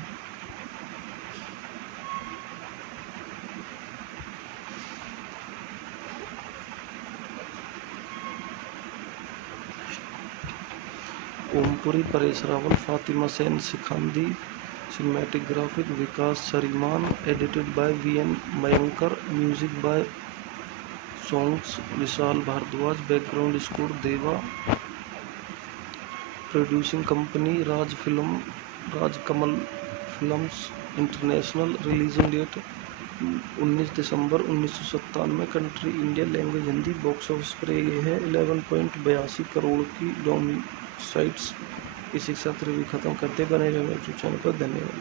Om Puri, Paresh Rawal, Fatima Sana सिखांदी. Cinematographic Vikas Sariman. Edited by V.N. Mayankar. Music by songs Vishal Bhardwaj. Background score Deva. Producing company Raj Kamal Films International. Releasing date 19 December 1997. Country India, language Hindi. Box office पर ये है 11.82 करोड़ की डोमिसाइट्स. इसी के साथ review खत्म करते बने रहे यूट्यूब चैनल पर. धन्यवाद.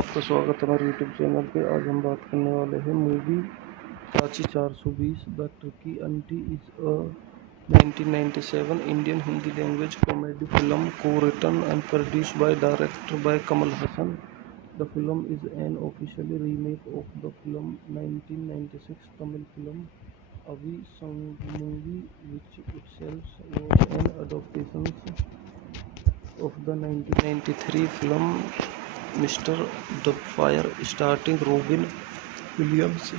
आपका स्वागत है हमारे यूट्यूब चैनल पे. आज हम बात करने वाले हैं movie Chachi 420 the tricky aunty is a 1997 Indian Hindi language comedy film co written and produced by director by Kamal Haasan. The film is an official remake of the film 1996 Tamil film Avi Sangamudi, which itself was an adaptation of the 1993 film Mr. Doubtfire, starring Robin Williams.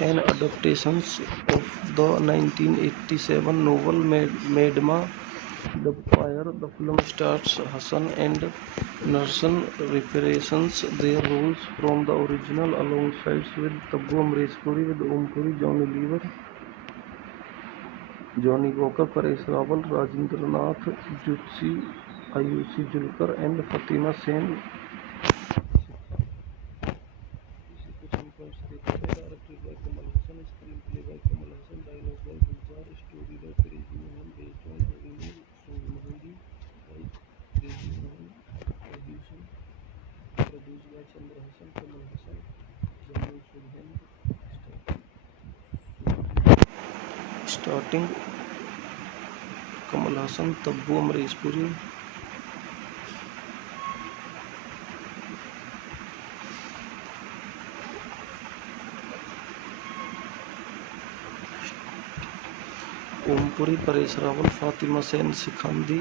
An adaptation of the 1987 novel Madma Doubtfire. The film stars Hassan and Narshan reprising their roles from the original alongside with Tabbu Amresh Puri, with Om Puri, Johnny Lever, Johnny Walker, Paresh Rawal, Rajendra Nath, Jutsi, Ayushi Julkar and Fatima Sen. Directed by Kamal Hassan, screenplay by Kamal Hassan, dialogue by Gulzar, story by Crazy Mohan, based on Avinu Songamudi by Crazy Mohan, produced by Chandra Hassan, Kamal Hassan, Jammu Sultan. Starting Kamal Hassan, Tabbu Amresh Puri. Om Puri, Paresh Rawal, Fatima Sana सिखांदी.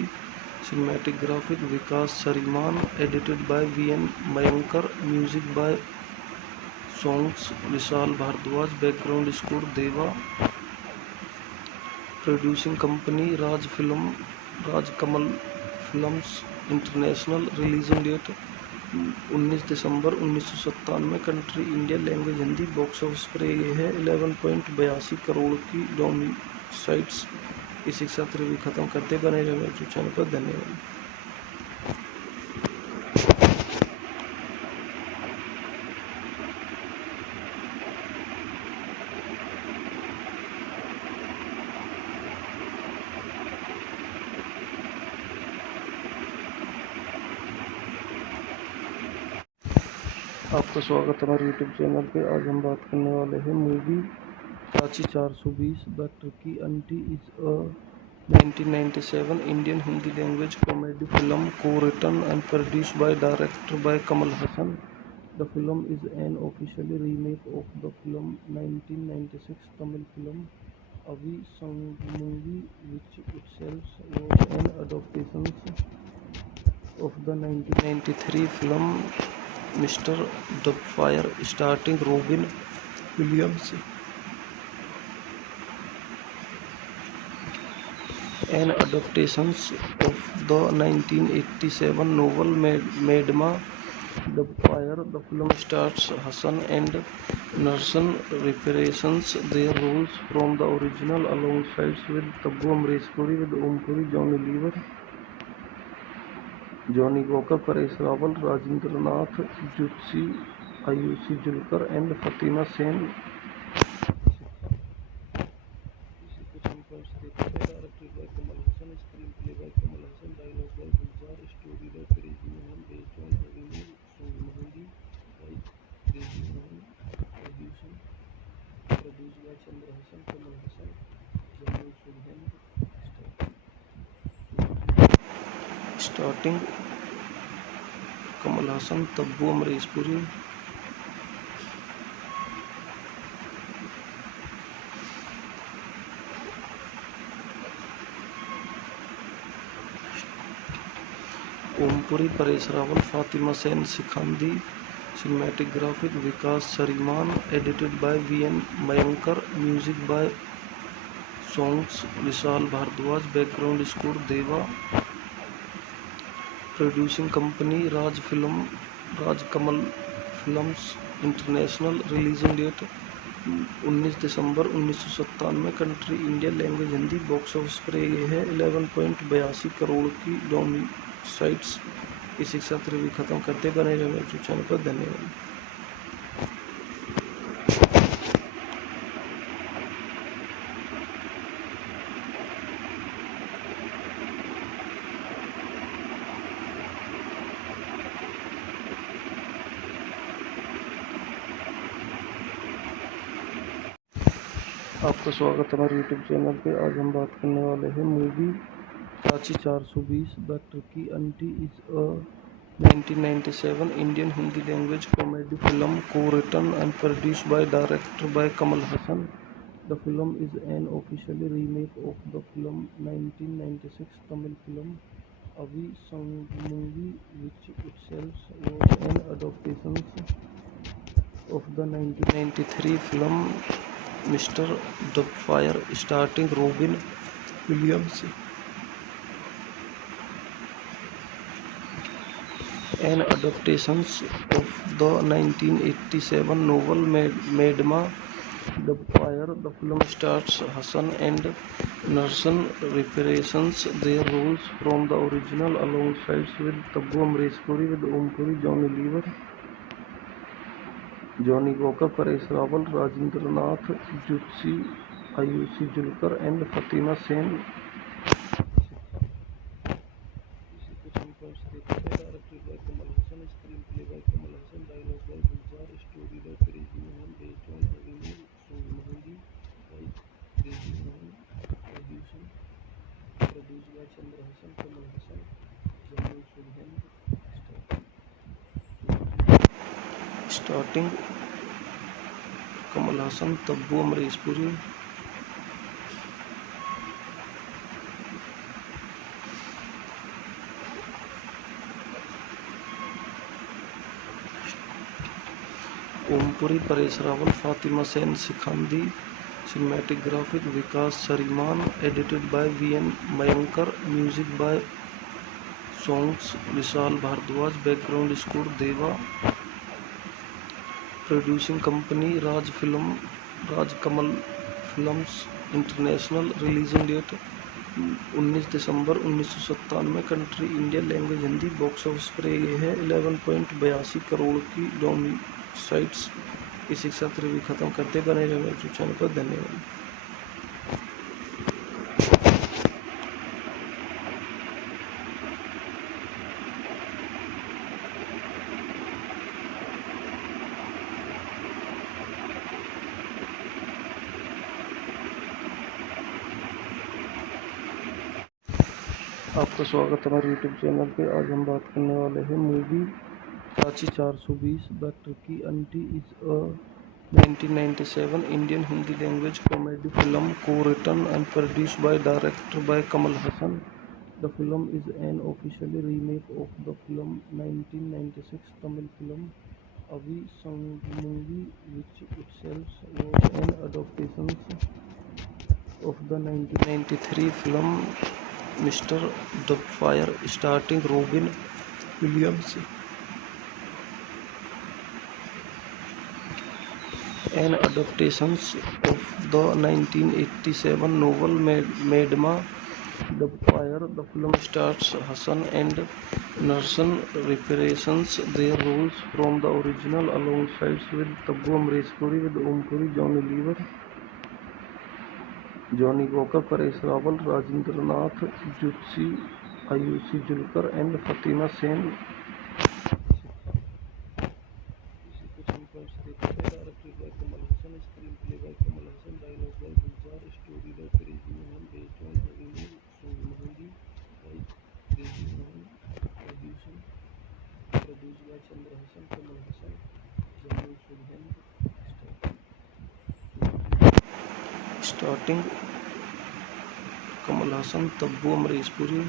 Cinematographic Vikas Sariman. Edited by V.N. Mayankar. Music by songs Vishal Bhardwaj. Background score Deva. Producing company Raj Kamal Films International. Releasing date 19 December 1997. Country India, language Hindi. Box office पर ये है 11.82 करोड़ की डोमिसाइट्स. इसी के साथ review खत्म करते बने रहे यूट्यूब चैनल पर. धन्यवाद. आपका स्वागत है हमारे यूट्यूब चैनल पे। आज हम बात करने वाले हैं movie Chachi 420 the Turkey aunty is a 1997 Indian Hindi language comedy film co-written and produced by director by Kamal Hassan. The film is an official remake of the film 1996 Tamil film Avi Sangumungi, which itself was an adaptation of the 1993 film Mr. Doubtfire, starring Robin Williams. An adaptation of the 1987 novel Madma Doubtfire. The film stars Hassan and Narsan reprising their roles from the original alongside with Tabbu Amresh Puri, with Om Puri, Johnny Lever, Johnny Walker, Paresh Rawal, Rajendra Nath, Jutsi, Ayushi Julkar and Fatima Sen. इसी कुछ हम points देखते हैं। Directed by Kamal Haasan, screenplay by Kamal Haasan, dialogue by Gulzar, story by Crazy Mohan, based on original song महंगी by Crazy Mohan, produce by Chandra Haasan, Kamal Haasan, Jammu Sultan. Starting Kamal Haasan, Tabu Amrish Puri, Om Puri, Paresh Rawal, Fatima Sana सिखांदी, cinematographic Vikas सरीमान, edited by V N Mayekar, music by songs Vishal Bhardwaj, background score Deva, producing company Raj Kamal films international, releasing date 19 December 1997, country India, language Hindi, box office पर ये है 11.82 करोड़ की डोमी sites. इसी के साथ review खत्म करते बने रहे यूट्यूब चैनल पर। धन्यवाद। आपका स्वागत है हमारे यूट्यूब चैनल पे। आज हम बात करने वाले हैं movie Chachi 420 the Turkey aunty is a 1997 Indian Hindi language comedy film co-written and produced by director by Kamal Hassan. The film is an official remake of the film 1996 Tamil film Avi Sangumungi, which itself was an adaptation of the 1993 film Mr. Doubtfire, starring Robin Williams. An adaptation of the 1987 novel Madma Doubtfire. The film stars Hassan and Narsan reprising their roles from the original alongside with Tabbu Amresh Puri, with Om Puri, Johnny Lever, Johnny Walker, Paresh Rawal, Rajendra Nath, Jutsi, Ayushi Julkar and Fatima Sen. इसी कुछ हम points देखते हैं। Directed by Kamal Haasan, screenplay by Kamal Haasan, dialogue by Gulzar, story by Crazy Mohan, based on original song महंगी by Crazy Mohan, produce by Chandra Haasan, Kamal Haasan, Jammu Sultan. Starting Kamal Haasan, Tabu Amrish Puri, Om Puri, Paresh Rawal, Fatima Sana सिखांदी, cinematographic Vikas सरीमान, edited by V N Mayekar, music by songs Vishal Bhardwaj, background score Deva, producing company Raj Kamal films international, releasing date 19 December 1997, country India, language Hindi, box office पर ये है 11.82 करोड़ की डोमी sites. इसी के साथ review खत्म करते बने रहे यूट्यूब चैनल पर। धन्यवाद। आपका स्वागत है हमारे यूट्यूब चैनल पे। आज हम बात करने वाले हैं movie Chachi 420 the Turkey aunty is a 1997 Indian Hindi language comedy film co-written and produced by director by Kamal Hassan. The film is an official remake of the film 1996 Tamil film Avi Sangamudi, which itself was an adaptation of the 1993 film Mr. Doubtfire, starring Robin Williams. An adaptation of the 1987 novel Madma Doubtfire. The film stars Hassan and Narshan reprising their roles from the original alongside with Tabu Amresh Puri, with Om Puri, Johnny Lever, Johnny Walker, Paresh Rawal, Rajendra Nath, Jutsi, Ayushi Julkar and Fatima Sen. Directed by Kamal Hassan, screenplay by Kamal Hassan, dialogue by Gulzar, story by Crazy Mohan, based on Avinu Sangamudi by Crazy Mohan, produced by Chandra Hassan, Kamal Hassan, Jammu Surhand, starting Kamal Hassan, Tabbu Amresh Puri.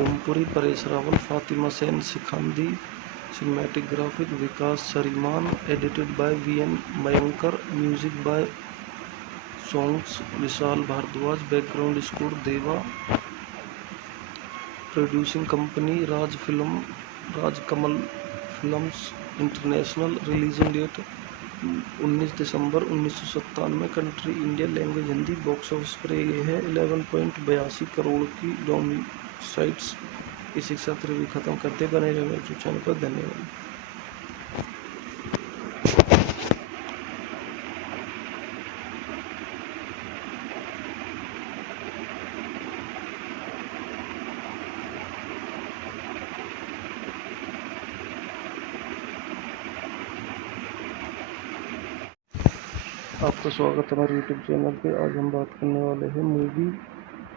Om Puri, Paresh Rawal, Fatima Sana सिखांदी. Cinematographic Vikas Sariman, edited by V.N. Mayankar, music by songs Vishal Bhardwaj, background score Deva. Producing company Raj Kamal Films International. Releasing date 19 December 1997. Country India, language Hindi. Box office पर ये है 11.82 करोड़ की डोमिसाइट्स. इसी के साथ review खत्म करते बने रहे यूट्यूब चैनल पर. धन्यवाद. आपका स्वागत है हमारे यूट्यूब चैनल पे. आज हम बात करने वाले हैं movie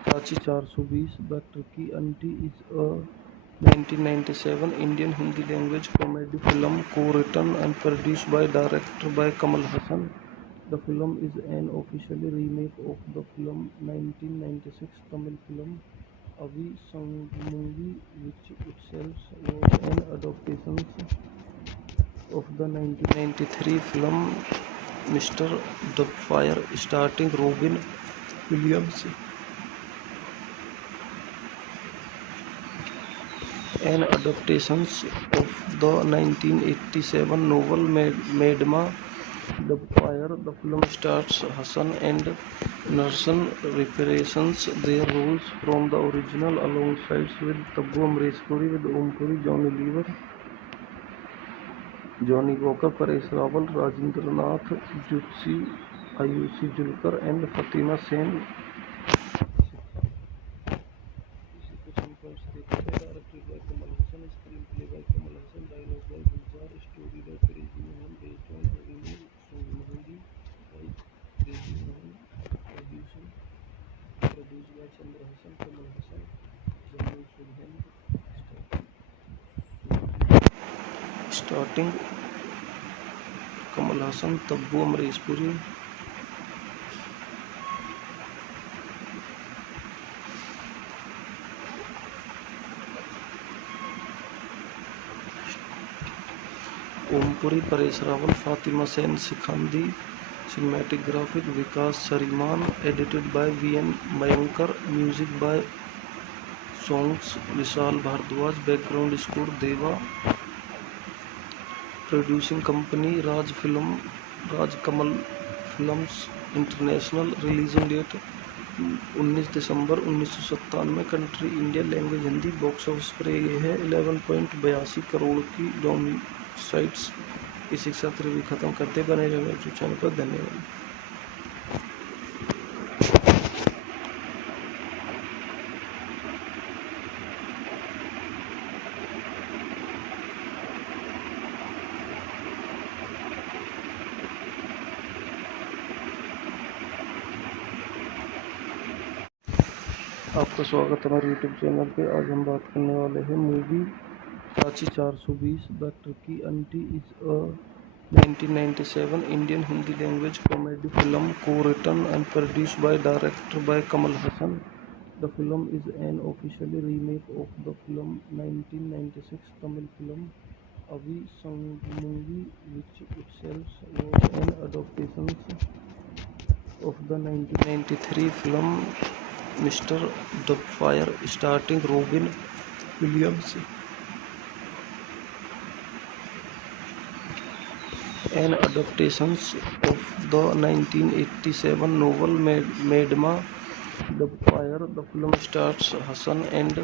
Chachi 420 the Turkey aunty is a 1997 Indian Hindi language comedy film co-written and produced by director by Kamal Hassan. The film is an official remake of the film 1996 Tamil film Avi Sangamudi, which itself was an adaptation of the 1993 film Mr. Doubtfire, starring Robin Williams. An adaptation of the 1987 novel Madma Doubtfire. The film stars Hassan and Narshan reprising their roles from the original alongside with Tabu Amresh Puri, with Om Puri, Johnny Lever, Johnny Walker, Paresh Rawal, Rajendra Nath, Jutsi, Ayushi Julkar and Fatima Sen. Directed by Kamal Hassan, screenplay by Kamal Hassan, dialogue by Gulzar, story by Crazy Mohan, based on Avinu Sangamudi by Crazy Mohan, produced by Chandra Hassan, Kamal Hassan, Jammu Surhand, starting Kamal Hassan, Tabbu Amresh Puri. Om Puri, Paresh Rawal, Fatima Sana सिखांदी. Cinematographic Vikas Sariman, edited by V.N. Mayankar, music by songs Vishal Bhardwaj, background score Deva. Producing company Raj Kamal Films International. Releasing date 19 December 1997. Country India, language Hindi. Box office पर ये है 11.82 करोड़ की डोमिसाइट्स. इसी के साथ review खत्म करते बने रहे यूट्यूब चैनल पर. धन्यवाद. आपका स्वागत है हमारे यूट्यूब चैनल पे। आज हम बात करने वाले हैं movie Chachi 420 the tricky aunty is a 1997 Indian Hindi language comedy film co written and produced by director by Kamal Haasan. The film is an official remake of the film 1996 Tamil film Avi Sangumungi, which itself was an adaptation of the 1993 film Mr. Doubtfire, starring Robin Williams. An adaptation of the 1987 novel Madma Doubtfire. The film stars Hassan and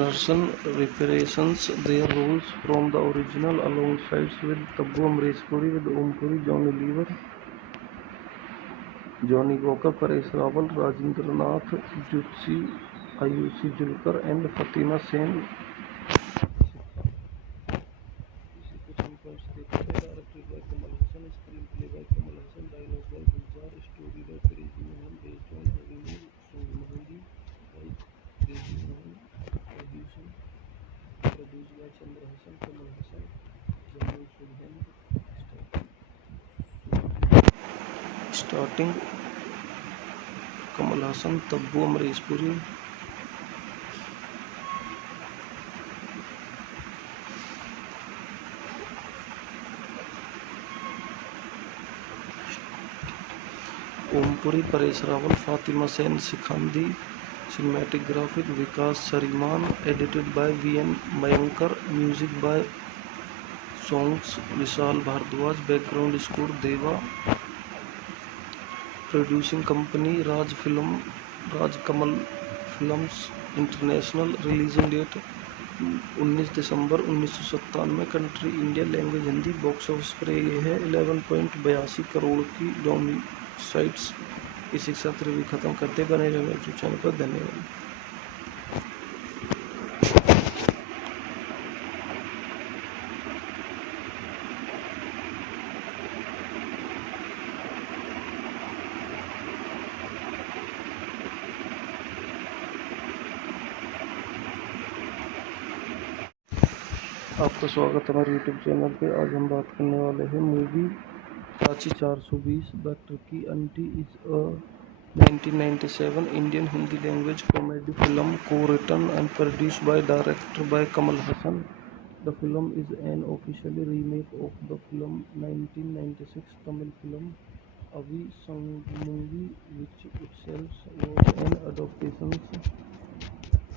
Narshan reprising their roles from the original alongside with Tabbu Amreshpuri, with Om Puri, Johnny Lever, Johnny Walker, Paresh Rawal, Rajendra Nath, Jutsi, Ayushi Julkar and Fatima Sen. Directed by Kamal Hassan, screenplay by Kamal Hassan, dialogue by Gulzar, story by Crazy Mohan, based on Avinu Songmohandi by Crazy Mohan, produced by Chandra Hassan, Kamal Hassan, Jamil Sulhan. Starting Kamal Hassan, Tabbu Amreshpuri, Om Puri, Paresh Rawal, Fatima Sana सिखांदी. Cinematography Vikas Sariman, edited by V.N. Mayankar, music by songs Vishal Bhardwaj, background score Deva. Producing company Raj Kamal Films International. Releasing date 19 December 1997. Country India, language Hindi. Box office पर ये है 11.82 करोड़ की डोमिसाइट्स. इसी के साथ review खत्म करते बने रहे यूट्यूब चैनल पर. धन्यवाद. आपका स्वागत है हमारे यूट्यूब चैनल पे. आज हम बात करने वाले हैं movie Chachi 420 the tricky aunty is a 1997 Indian Hindi language comedy film co written and produced by director by Kamal Haasan. The film is an official remake of the film 1996 Tamil film Avi Sangumungi, which itself was an adaptation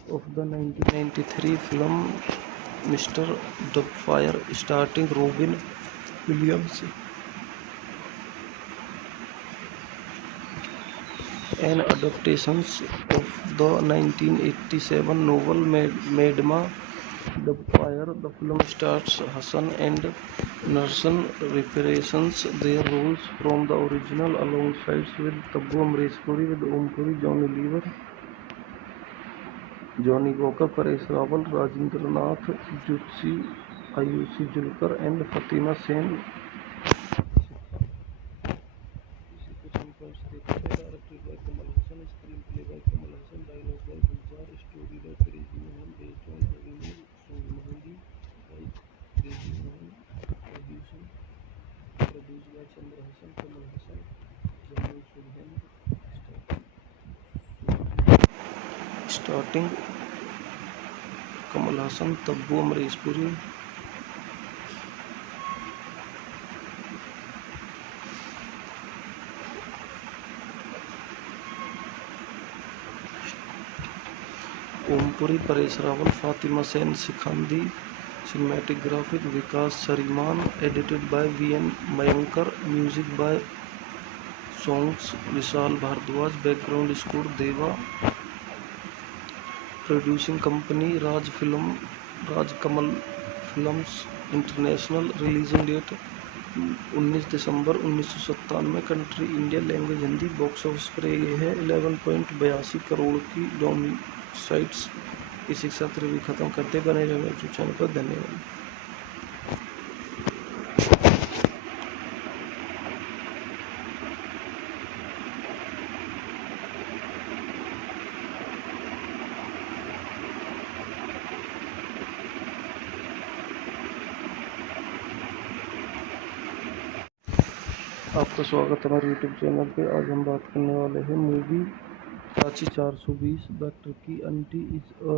of the 1993 film Mr. Doubtfire, starring Robin Williams. An adaptation of the 1987 novel Madma Doubtfire. The film stars Hassan and Narshan reprising their roles from the original alongside with Tabbu Amreshpuri, with Om Puri, Johnny Lever, Johnny Walker, Paresh Rawal, Rajendra Nath, Jutsi, Ayushi Julkar and Fatima Sen. Directed by Kamal Hassan, screenplay by Kamal Hassan, dialogue by Gulzar, story by Crazy Mohan, based on Avinu Songmohandi by Crazy Mohan, produced by Chandra Hassan, Kamal Hassan, Jamil Sulhan. Starting Kamal Hassan, Tabbu Amreshpuri, Om Puri, Paresh Rawal, Fatima Sana सिखांदी. Cinematography Vikas Sariman, edited by V.N. Mayankar, music by songs Vishal Bhardwaj, background score Deva. Producing company Raj Kamal Films International. Releasing date 19 December 1997. Country India, language Hindi. Box office पर ये है 11.82 करोड़ की डोमिसाइट्स. इसी के साथ review खत्म करते बने रहे यूट्यूब चैनल पर. धन्यवाद. आपका स्वागत है हमारे यूट्यूब चैनल पे। आज हम बात करने वाले हैं movie Prachi 420 the tricky aunty is a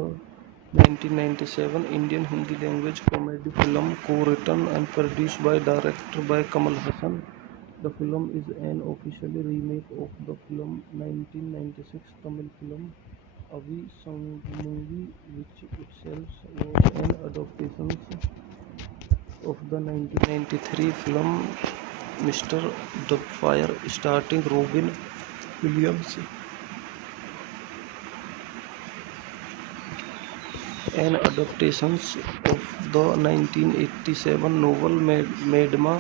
1997 Indian Hindi language comedy film co-written and produced by director by Kamal Hassan. The film is an official remake of the film 1996 Tamil film Avi Sangumungi, which itself was an adaptation of the 1993 film Mr. Doubtfire, starring Robin Williams. An adaptation of the 1987 novel Madma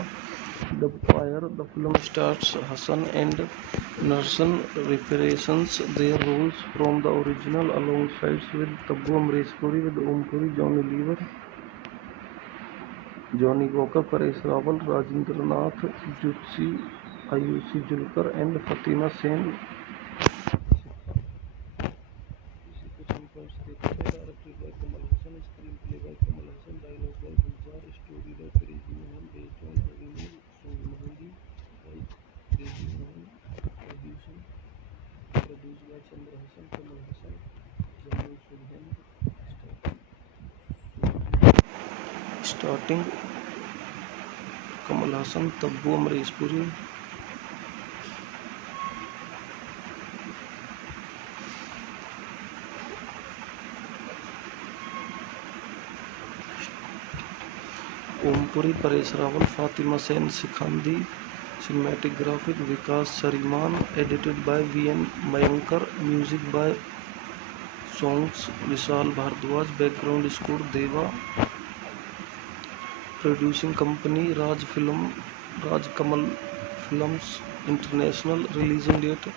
Doubtfire. The film stars Hassan and Narshan reprising their roles from the original alongside with Tabu Amresh Puri, with Om Puri, Johnny Lever, Johnny Walker, Paresh Rawal, Rajendra Nath, Jutsi, Ayushi Julkar and Fatima Sen. Directed by Kamal Hassan, screenplay by Kamal Hassan, dialogue by Gulzar, story by Crazy Mohan, based on original song Mahangi by Crazy Mohan, produced by Chandra Hassan, Kamal Hassan, Jamil Sulhan, starting Kamal Hassan, Tabbu Amresh Puri. Om Puri, Paresh Rawal, Fatima Sana सिखांदी. Cinematographic Vikas Sariman, edited by V.N. Mayankar, music by songs Vishal Bhardwaj, background score Deva. Producing company Raj Kamal Films International. Releasing date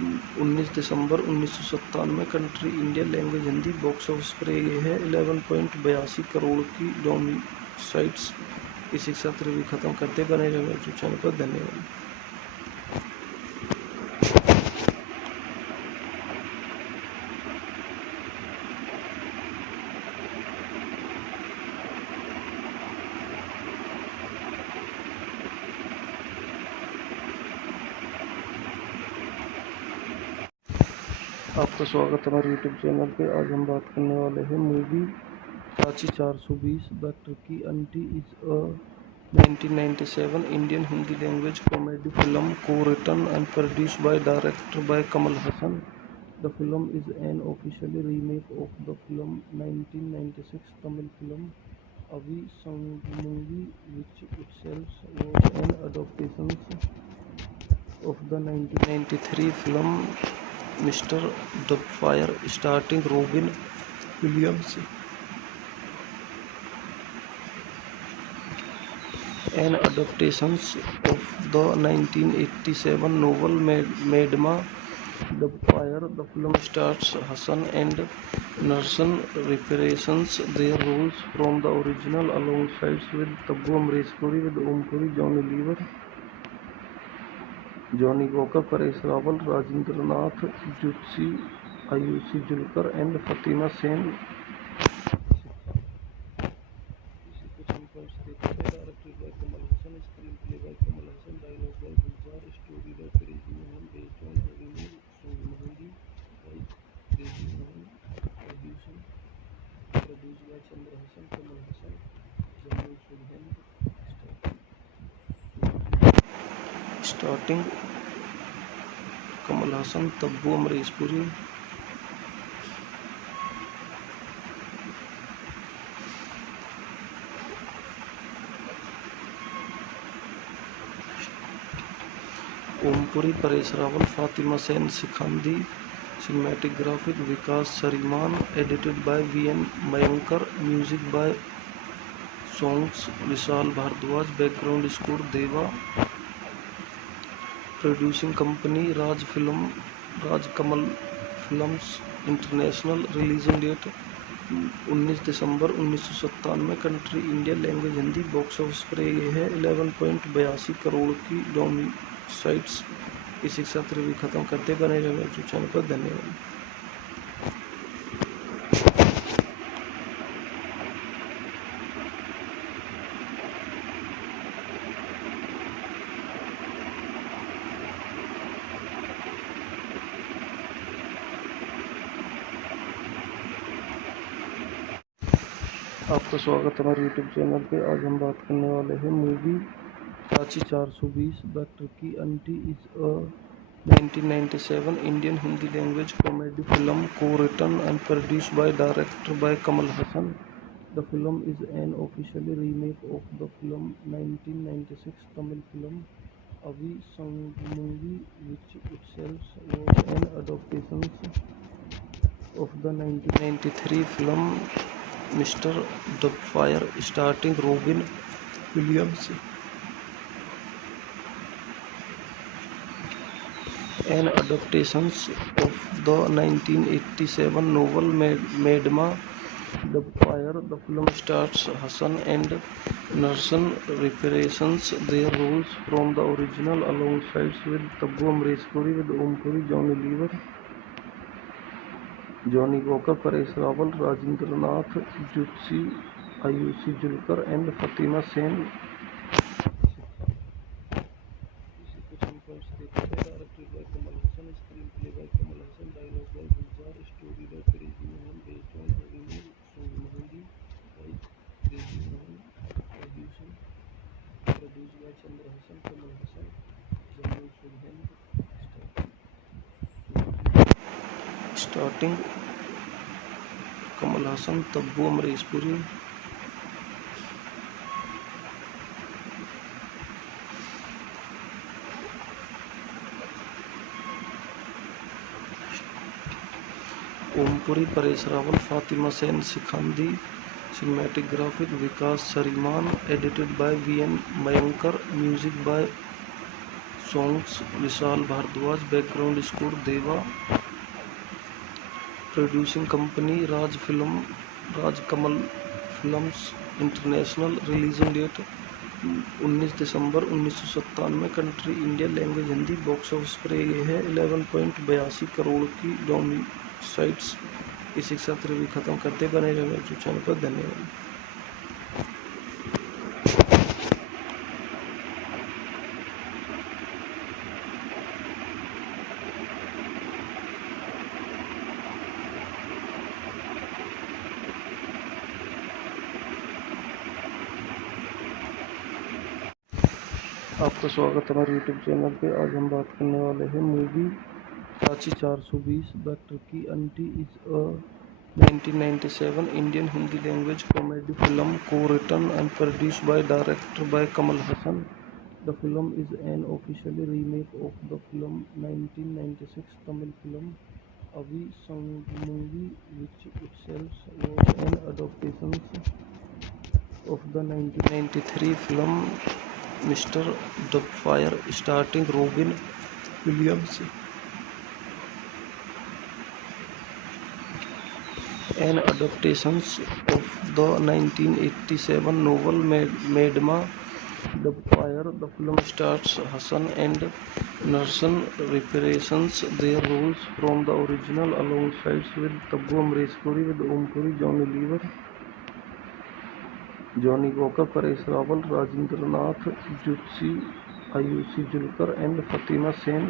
19 December 1997. Country India, language Hindi. Box office पर ये है 11.82 करोड़ की domain sites. इसी के साथ review खत्म करते बने रहे यूट्यूब चैनल पर. धन्यवाद. आपका स्वागत है हमारे यूट्यूब चैनल पे. आज हम बात करने वाले हैं movie Prachi 420 the tricky aunty is a 1997 Indian Hindi language comedy film co-written and produced by director by Kamal Hassan. The film is an official remake of the film 1996 Tamil film Avi Sangumungi, which itself was an adaptation of the 1993 film Mr. Doubtfire, starring Robin Williams. An adaptation of the 1987 novel Madma Doubtfire. The film stars Hassan and Narshan reprising their roles from the original alongside with Tabu Amresh Puri, with Om Puri, Johnny Lever, Johnny Walker, Paresh Rawal, Rajendra Nath, Jutsi, Ayushi Julkar and Fatima Sen. Directed by Kamal Hassan, screenplay by Kamal Hassan, dialogue by Gulzar, story by Crazy Mohan, based on original song Mahangi by Crazy Mohan, produced by Chandra Hassan, Kamal Hassan, Jamil Sulhan, starting Kamal Hassan, Tabbu Amresh Puri. Om Puri, Paresh Rawal, Fatima Sana सिखांदी. Cinematographic Vikas Sariman, edited by V.N. Mayankar, music by songs Vishal Bhardwaj, background score Deva. Producing company Raj Kamal Films International. Releasing date 19 December 1997. Country India, language Hindi. Box office पर ये है 11.82 करोड़ की domain sites. इसी के साथ review खत्म करते बने रहे यूट्यूब चैनल पर. धन्यवाद. आपका स्वागत है हमारे यूट्यूब चैनल पे। आज हम बात करने वाले हैं movie Chachi 420 the tricky aunty is a 1997 Indian Hindi language comedy film co-written and produced by director by Kamal Hassan. The film is an official remake of the film 1996 Tamil film Avi Sangamudi, which itself was an adaptation of the 1993 film Mr. Doubtfire, starring Robin Williams. An adaptation of the 1987 novel Madma Doubtfire. The film stars Hassan and Narshan reprising their roles from the original alongside with Tabu Amresh Puri, with Om Puri, Johnny Lever, Johnny Walker, Paresh Rawal, Rajendra Nath, Jutsi, Ayushi Julkar and Fatima Sen. Directed by Kamal Hassan, screenplay by Kamal Hassan, dialogue by Gulzar, story by Crazy Mohan, based on original Sangamudi by Crazy Mohan, produced by Chandra Hassan, Kamal Hassan, Jammu Sultan. Starting Kamal Hassan, Tabu Amresh Puri. Om Puri, Paresh Rawal, Fatima Sana सिखांदी. Cinematography Vikas Sariman, edited by V.N. Mayankar, music by songs Vishal Bhardwaj, background score Deva. Producing company Raj Kamal Films International. Releasing date 19 December 1997. Country India, language Hindi. Box office पर ये है 11.82 करोड़ की डोमिसाइट्स. इसी के साथ review खत्म करते बने रहे यूट्यूब चैनल पर. धन्यवाद. आपका स्वागत है हमारे यूट्यूब चैनल पे. आज हम बात करने वाले हैं movie Chachi 420 the tricky aunty is a 1997 Indian Hindi language comedy film co-written and produced by director by Kamal Hassan. The film is an official remake of the film 1996 Tamil film Avi Sangamudi, which itself was an adaptation of the 1993 film Mr. Doubtfire, starring Robin Williams. An adaptation of the 1987 novel Madma Doubtfire. The film stars Hassan and Narshan reprising their roles from the original alongside with Tabu Amresh Puri, with Om Puri, Johnny Lever, Johnny Walker, Paresh Rawal, Rajendra Nath, Jutsi, Ayushi Julkar and Fatima Sen.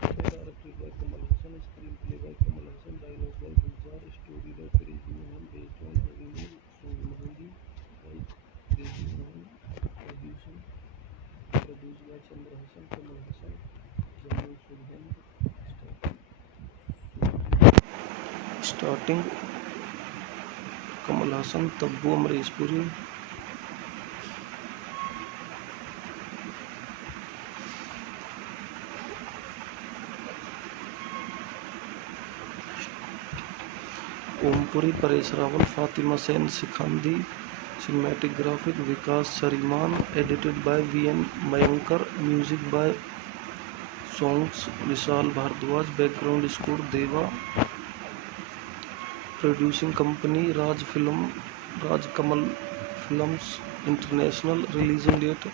Directed by Kamal Hassan, screenplay by Kamal Hassan, dialogue by Gulzar, story by Crazy Mohan, based on original Sangamudi by Crazy Mohan, produced by Chandra Hassan, Kamal Hassan, Jammu Sultan. Starting Kamal Hassan, Tabu Amresh Puri. Om Puri, Paresh Rawal, Fatima Sana सिखांदी. Cinematography Vikas Sariman, edited by V.N. Mayankar, music by songs Vishal Bhardwaj, background score Deva. Producing company Raj Kamal Films International. Releasing date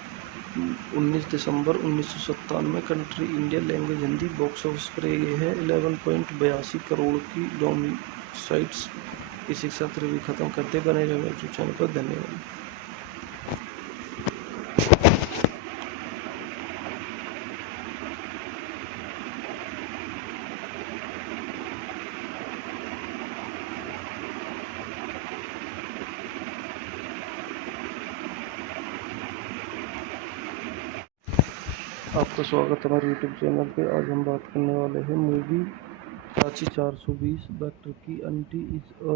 19 December 1997. Country India, language Hindi. Box office पर ये है 11.82 करोड़ की डोमिसाइट्स. इसी के साथ review खत्म करते बने रहे यूट्यूब चैनल पर. धन्यवाद. आपका स्वागत है हमारे यूट्यूब चैनल पे। आज हम बात करने वाले हैं movie Chachi 420 the Turkey aunty is a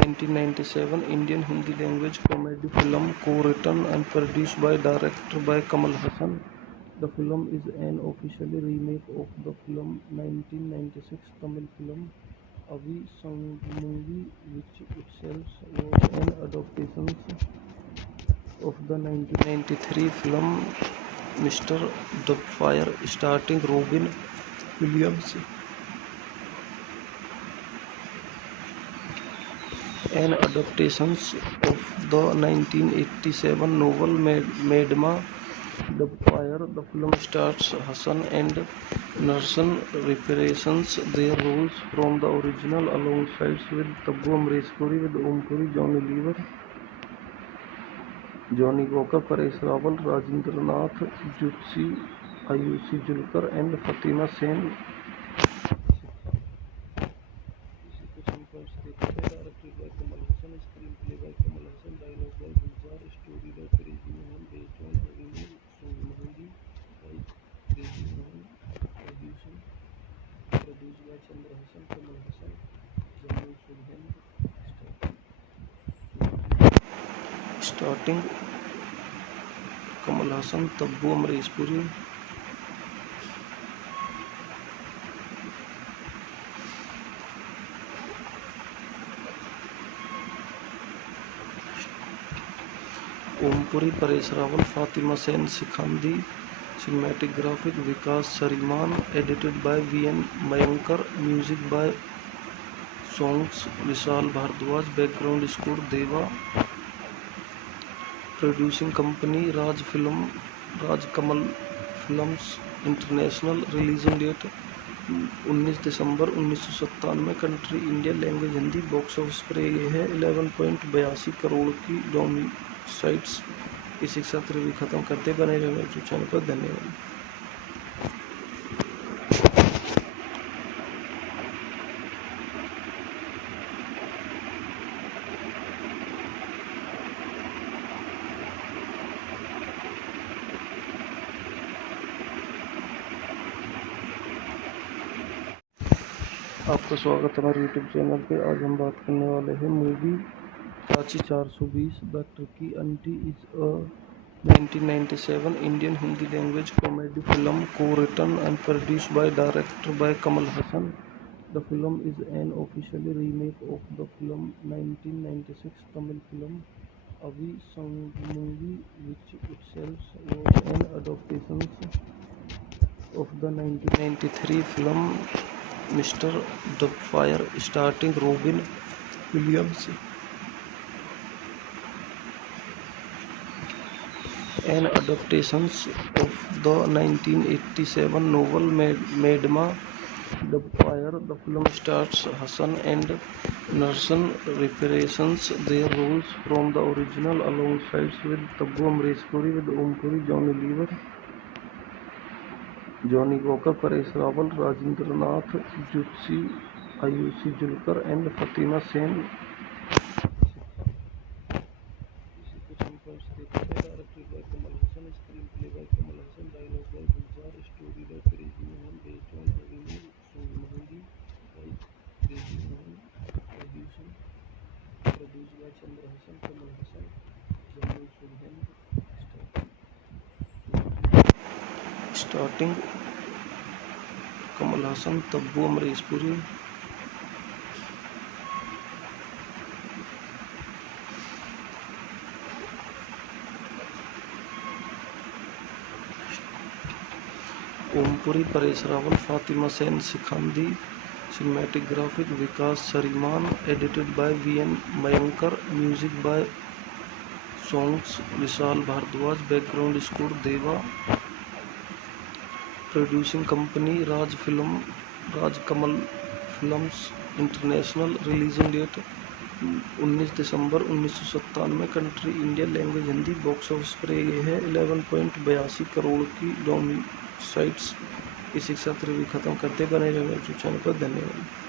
1997 Indian Hindi language comedy film co-written and produced by director by Kamal Hassan. The film is an official remake of the film 1996 Tamil film Avi Sangumungi, which itself was an adaptation of the 1993 film Mr. Doubtfire, starring Robin Williams. An adaptation of the 1987 novel Madma Doubtfire. The film stars Hassan and Narshan reprising their roles from the original alongside with Tabbu Amresh Puri, with Om Puri, Johnny Lever, Johnny Walker, Paresh Rawal, Rajendra Nath, Jutsi, Ayushi Julkar and Fatima Sen. Directed by Kamal Hassan, screenplay by Kamal Hassan, dialogue by Gulzar, story by Crazy Mohan, based on Avinu Songmangi by Crazy Mohan, produced by Chandra Hassan, Kamal Hassan, Jammu Sulhan, starting Kamal Hassan, Tabbu Amresh Puri, Om Puri, Paresh Rawal, Fatima Sen, Sikhandi. Cinematographic Vikas Sariman, edited by V.N. Mayankar, music by songs Vishal Bhardwaj, background score Deva, producing company Raj Kamal Films International, releasing date 19 December 1997, country India, language Hindi, box office पर ये है 11.82 करोड़ की डोमिसाइट्स। इसी के साथ review खत्म करते बने रहे यूट्यूब चैनल पर। धन्यवाद। आपका स्वागत है हमारे यूट्यूब चैनल पे। आज हम बात करने वाले हैं movie Chachi 420 the Turkey aunty is a 1997 Indian Hindi language comedy film co-written and produced by director by Kamal Hassan. The film is an official remake of the film 1996 Tamil film Avi Sangumungi, which itself was an adaptation of the 1993 film Mr. Doubtfire, starring Robin Williams. An adaptation of the 1987 novel Madma Doubtfire. The film stars Hassan and Narshan reprising their roles from the original alongside with Tabbu Amresh Puri, with Om Puri, Johnny Lever, Johnny Walker, Paresh Rawal, Rajendra Nath, Jutsi, Ayushi Julkar and Fatima Sen. Directed by Kamal Hassan, screenplay by Kamal Hassan, dialogue by Gulzar, story by Crazy Mohan, based on Avinu Songmangi by Crazy Mohan, produced by Chandra Hassan, Kamal Hassan, Jammu Sulhan, starting Kamal Hassan, Tabbu Amresh Puri, Om Puri, Paresh Rawal, Fatima Sen, Sikhandi. Cinematographic Vikas Sariman, edited by V.N. Mayankar, music by songs Vishal Bhardwaj, background score Deva, producing company Raj Kamal Films International, releasing date 19 December 1997, country India, language Hindi, box office पर ये है 11.82 करोड़ की डोमिसाइट्स। इसी के साथ review खत्म करते बने रहे यूट्यूब चैनल पर। धन्यवाद।